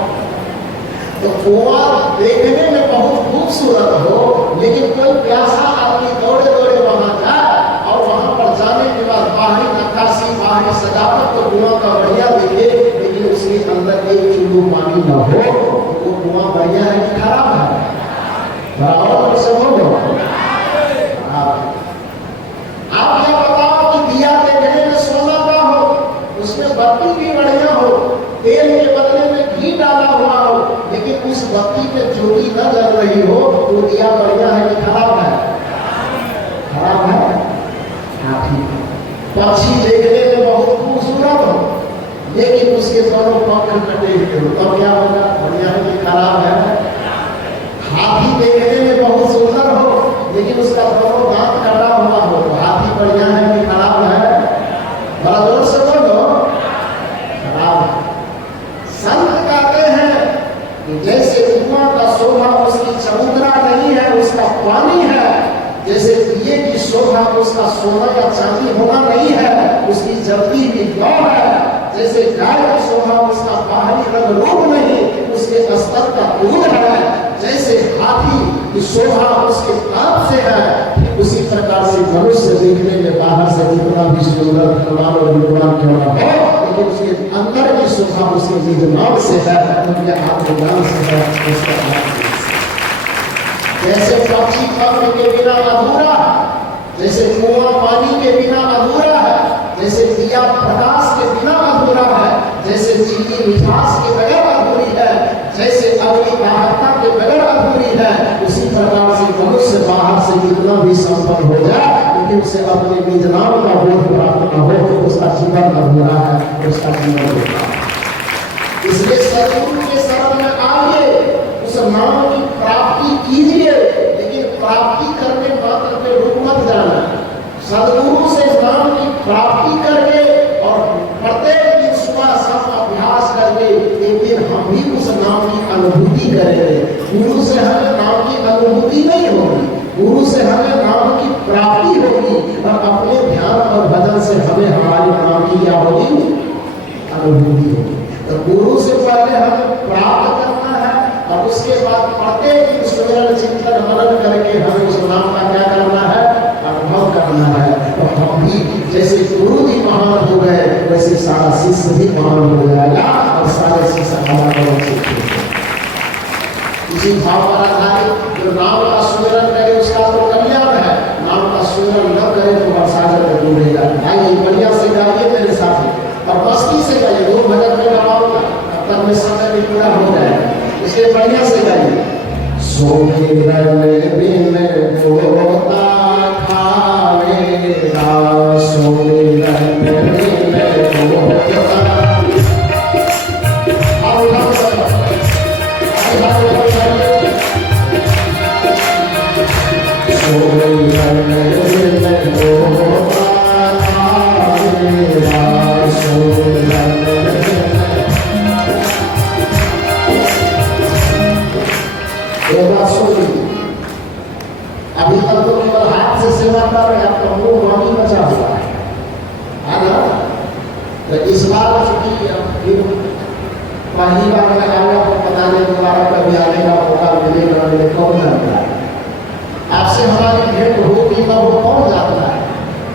तो कुआं देखने में बहुत खूबसूरत हो, लेकिन कोई प्यासा आदमी दौड़े दौड़े वहां जाए और वहां पर जाने के बाद बाहरी नक्काशी, बाहरी सजावट तो कुआं का बढ़िया दिखे, लेकिन उसके अंदर एक चुल्लू पानी न हो, तो वो कुआं बढ़िया है कि खराब है? बराबर से बोलो। आप क्या बताओ कि दिया देखने में सोना का हो, उसमें बत्ती भी बढ़िया हो, तेल के बदले में घी डाला हुआ हो, लेकिन उस बत्ती पे ज्योति न जल रही हो, तो दिया बढ़िया है कि खराब है? खराब है। पक्षी देखने में बहुत खूबसूरत हो, लेकिन उसके दोनों पंख कटे हुए हो, तब क्या होगा? बढ़िया है कि खराब है? हाथी देखने में बहुत सुंदर हो, लेकिन उसका दोनों दांत कटा हुआ हो, तो हाथी बढ़िया है कि खराब है? बड़ा जोर से बोलो। खराब। संत कहते हैं कि जैसे कुआं का शोभा उसकी चबूतरा नहीं है, उसका पानी है, जैसे दिए की शोभा उसका सोना या चांदी होना नहीं है, उसकी जलती हुई लौ है, जैसे गाय की शोभा उसका बाहरी रंग रूप नहीं, उसके अस्तर का दूध है, जैसे हाथी की शोभा उसके दांत से है, उसी प्रकार से मनुष्य देखने में बाहर से जितना भी सुंदर, धनवान और विद्वान क्यों न हो, लेकिन उसके अंदर की शोभा उसके निजनाम से है, उनके आत्मज्ञान से है, उसका आत्म। जैसे पक्षी पंख के बिना अधूरा है, जैसे कुआं पानी के बिना अधूरा है, जैसे दिया प्रकाश के बिना अधूरा है, जैसे चीनी मिठास के बगैर अधूरी है, जैसे अग्नि दाहकता के बगैर अधूरी है, उसी प्रकार से मनुष्य बाहर से जितना भी संपन्न हो जाए, लेकिन उसे अपने निज नाम का बोध प्राप्त न हो, उसका जीवन अधूरा है, उसका जीवन अधूरा है। इसलिए सदगुरु के शरण में आइए, उस नाम की प्राप्ति कीजिए, लेकिन प्राप्ति करने मात्र पे रुक मत जाना। सदगुरु से नाम की प्राप्ति करके और प्रत्येक दिन सुबह शाम अभ्यास करके एक दिन हम भी उस नाम की अनुभूति करेंगे। गुरु से हमें नाम की अनुभूति नहीं होगी, गुरु से हमें नाम की प्राप्ति होगी, और अपने ध्यान और भजन से हमें हमारे नाम की क्या होगी? अनुभूति होगी। तो गुरु से पहले हमें प्राप्त करना है, और उसके बाद प्रत्येक दिन सुमिरन चिंतन मनन करके हमें उस नाम का क्या करना है? अनुभव करना है। तो हम भी जैसे गुरु जी महान हो गए, वैसे सारा शिष्य भी महान हो जाएगा, और सारे शिष्य हमारे इसी भाव पर आधारित जो नाम का सुमिरन करे उसका तो कल्याण है, नाम का सुमिरन न करे तो बरसात में डूबेगा। आइए बढ़िया से गाइए मेरे साथ, और मस्ती से गाइए, दो भजन में गाऊंगा, अब तक में समय भी पूरा हो जाएगा, इसलिए बढ़िया से गाइए। सुमिरन बिन होता खावेगा, सुमिरन बिन होता। इस बार चूंकि पहली बार मैं आऊँगा तो पता नहीं दोबारा कभी आने का मौका मिलेगा मिले कौन जानता है। आपसे हमारी भेंट होगी तब वो कौन जानता है।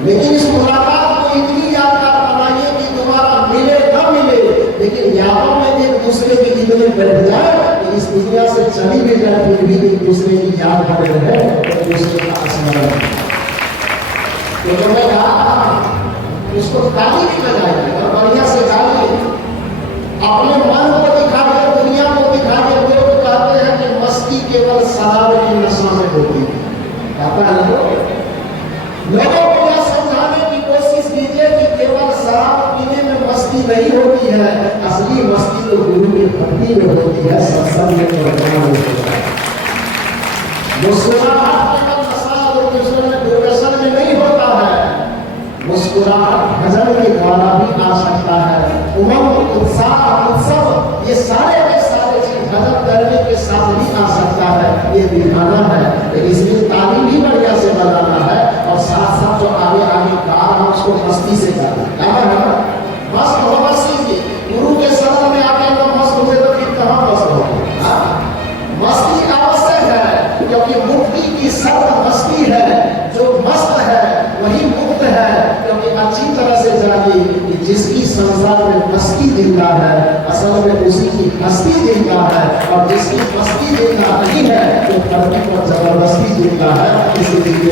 लेकिन इस मुलाकात को इतनी यादगार बनाइए कि दोबारा मिले न मिले, लेकिन यादों में एक दूसरे की इतने बैठ जाए कि इस दुनिया से चली भी जाए फिर भी एक दूसरे की याद बने रहे, एक दूसरे का स्मरण। तो जो मैं कहा उसको ताली भी लगाइए और बढ़िया से गाइए, अपने मन को दिखाइए, दुनिया को दिखाइए। लोग कहते हैं कि मस्ती केवल शराब की नशा में होती है, कहता है लोगों को यह समझाने की कोशिश कीजिए कि केवल शराब पीने में मस्ती नहीं होती है, असली मस्ती तो गुरु की भक्ति में होती है, सत्संग में प्रज्ञा में होती है। मुस्कुराहट केवल नशा और व्यसन में नहीं होता है, मुस्कुराहट भजन के द्वारा भी आ सकता है। उमंग, उत्साह, उत्सव ये सारे के सारे चीज भजन करने के साथ भी आ सकता है, ये दिखाना है। इसलिए ताली भी बढ़िया से बजाना है और साथ साथ जो आगे आगे गा रहा उसको मस्ती से गाना है। मस्त हो मस्ती की गुरु के शरण में आके तो मस्त हो तो फिर कहाँ मस्त हो। मस्ती आवश्यक है क्योंकि मुक्ति की शर्त मस्ती है। जो मस्त है वही मुक्त है, क्योंकि अच्छी तरह से जानिए कि जिसकी संसार में मस्ती जिंदा है असल में उसी की हस्ती जिंदा है, और जिसकी मस्ती जिंदा नहीं है तो धरती पर जबरदस्ती जिंदा है। इसीलिए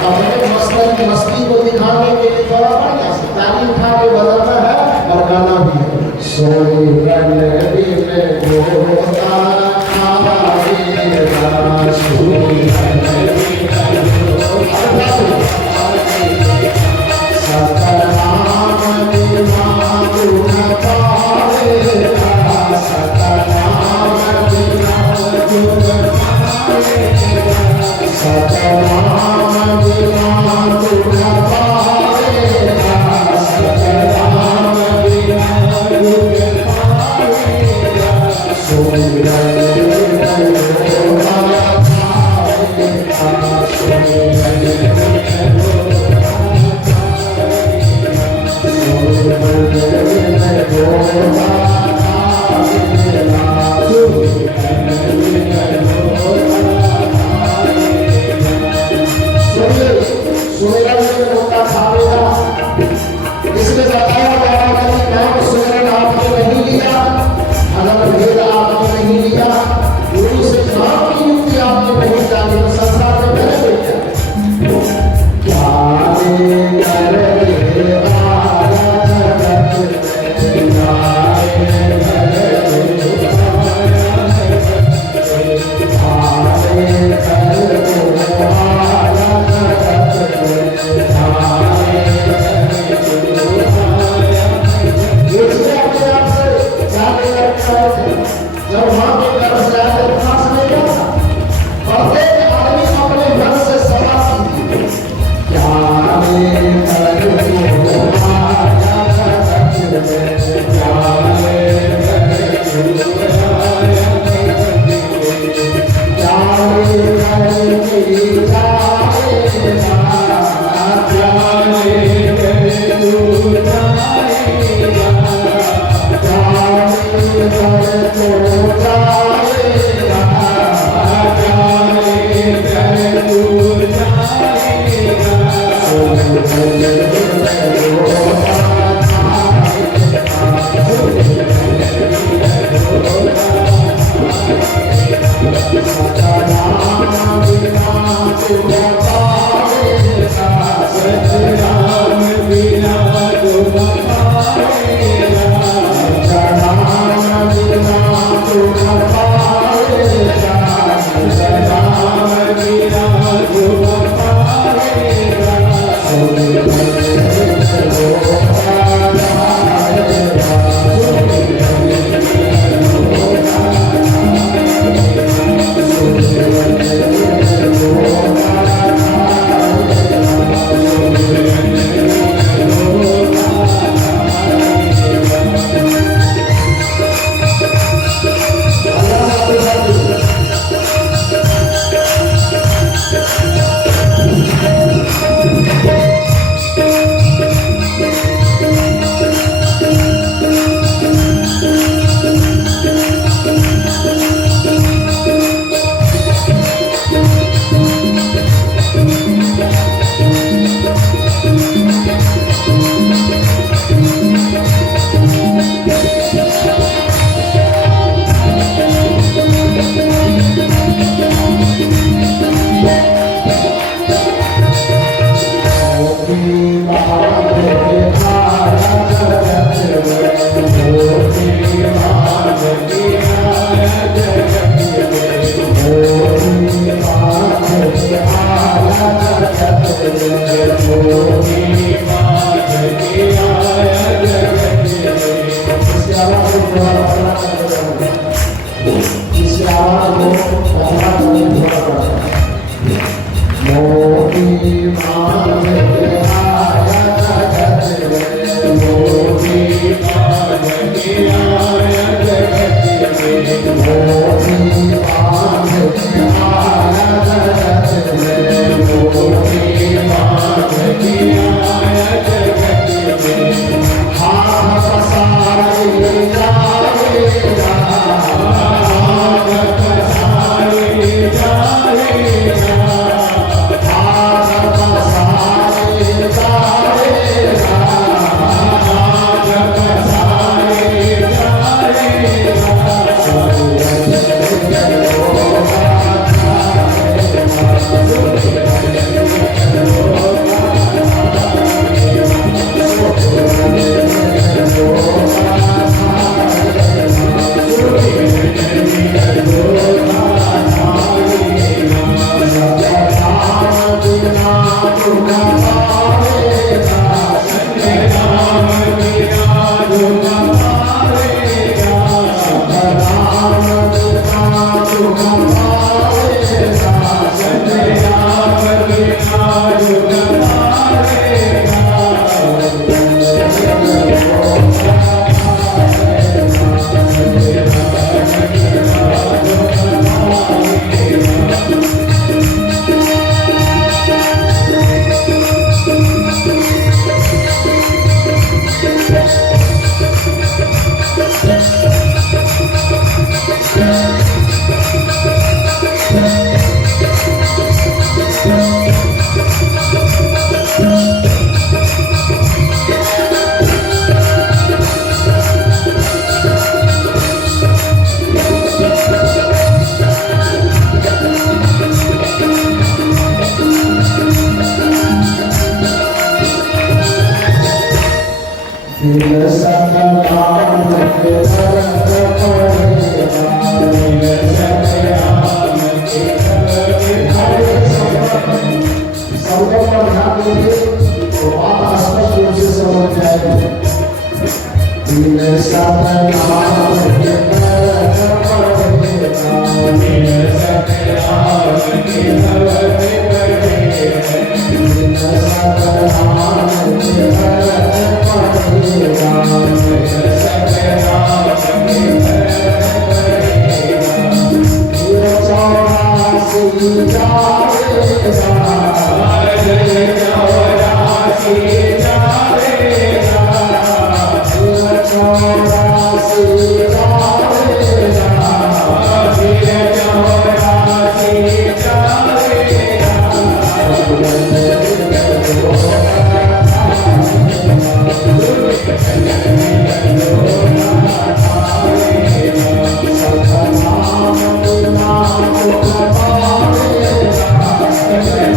अपने मस्ती को दिखाने के लिए थोड़ा बढ़िया से ताली उठा के बजाना है और गाना भी है। सोई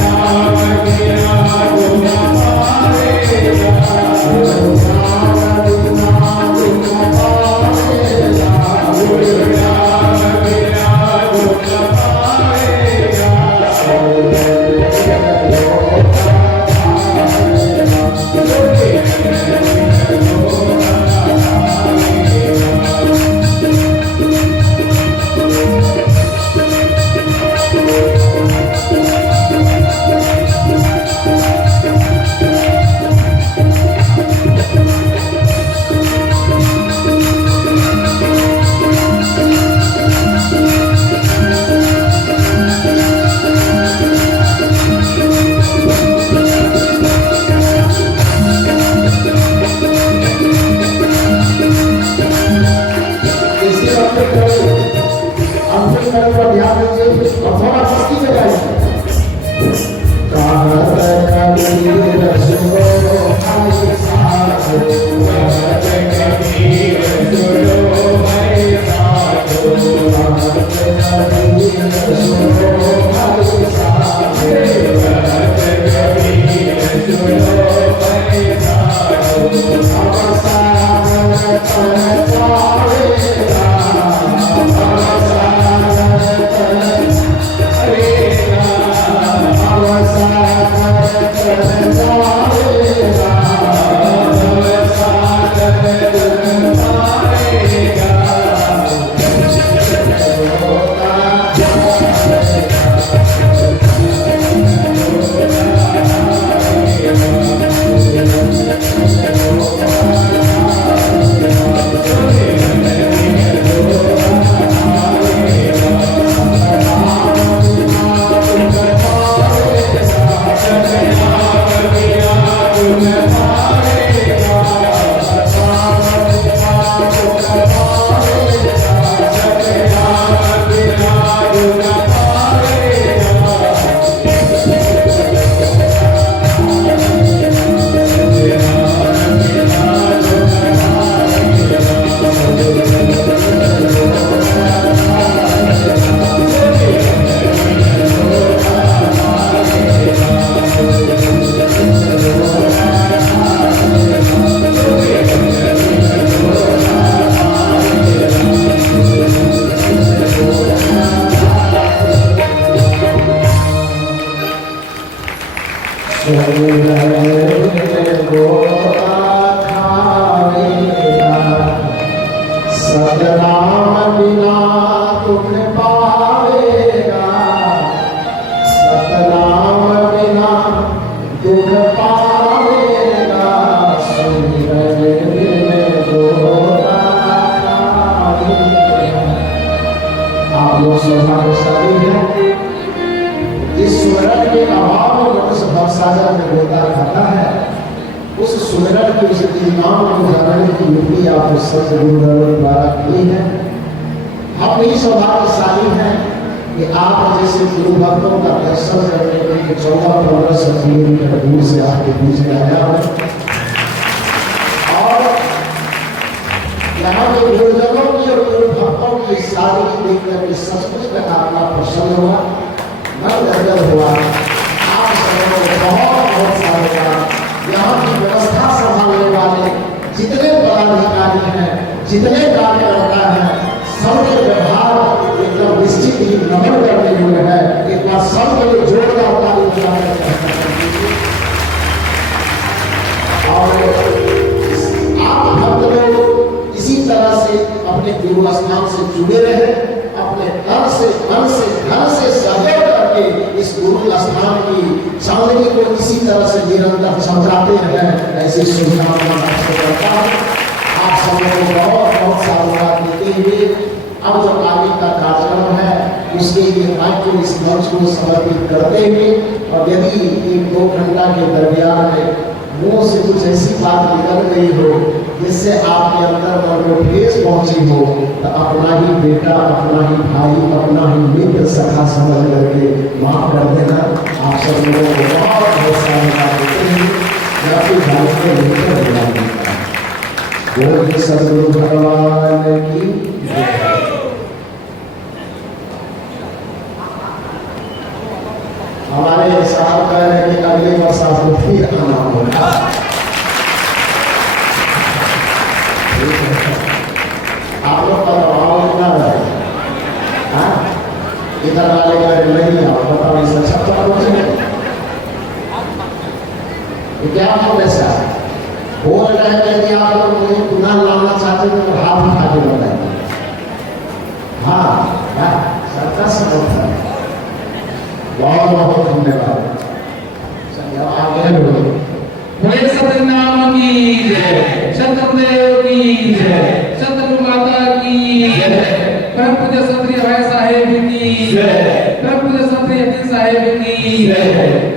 Naam सतनाम बिना तुम पावेगा, सतनाम बिना दुख पावेगा, सुमिरन बिन गोरा खावेगा। आप लोग सौभाग्यशाली हैं जिस सुमिरन के अभाव में मनुष्य भवसागर में गोता खाता है, उस सुमिरन की उस इमाम को जानने की युक्ति आप सदगुरुदेव द्वारा की है। हम भी सौभाग्यशाली हैं कि आप जैसे गुरु भक्तों का दर्शन करने के लिए 14-15 किलोमीटर दूर से आपके बीच में आया हूँ और यहाँ के गुरुजनों की और गुरु भक्तों की सादगी देख करके सचमुच में आपका प्रसन्न हुआ, मन गदगद हुआ। आप सबों को बहुत बहुत सारे यहाँ की व्यवस्था संभालने वाले जितने पदाधिकारी हैं, जितने कार्यकर्ता हैं, सबके व्यवहार एकदम निश्चित ही नमन करने हुए हैं। एक बार सबके लिए जोरदार ताली बजाकर और आप भक्त लोग इसी तरह से अपने गुरु स्थान से जुड़े रहे, अपने तन से मन से धन से सहयोग करके इस गुरु स्थान की चांदनी को इसी तरह से निरंतर चमकाते रहें, ऐसी शुभकामना आपसे करता हूँ। आप सब लोगों को बहुत बहुत साधुवाद देते हुए अब जो आगे का कार्यक्रम है उसके लिए माइक को इस मंच को समर्पित करते हुए, और यदि 1-2 घंटा के दरमियान में मुंह से कुछ ऐसी बात निकल गई हो जिससे आपके अंदर मन में ठेस पहुंची हो, तो अपना ही बेटा, अपना ही भाई, अपना ही मित्र सखा समझ करके माफ कर देना। आप सब लोगों को बहुत बहुत सारा देते हैं। मैं अपनी भाई को लेकर बुला देता हूँ। बोलिए सद्गुरु भगवान की जय। हमारे साहब कह रहे हैं कि अगले वर्ष आपको फिर आना होगा। आप लोग का दबाव कितना रहे? इधर वाले कह रहे नहीं आओ, बताओ इस अच्छा तो क्या हम ऐसा बोल रहे हैं कि आप लोग मुझे पुनः लाना चाहते हैं तो हाथ उठा के बताएंगे। हाँ, सरकार समझ है। बहुत बहुत धन्यवाद। बोले सतनाम की जय, सतगुरुदेव की जय, सतगुरु माता की जय, परम पूज्य क्षत्रिय भाई साहेब की जय, परम पूज्य क्षत्रिय साहेब की जय।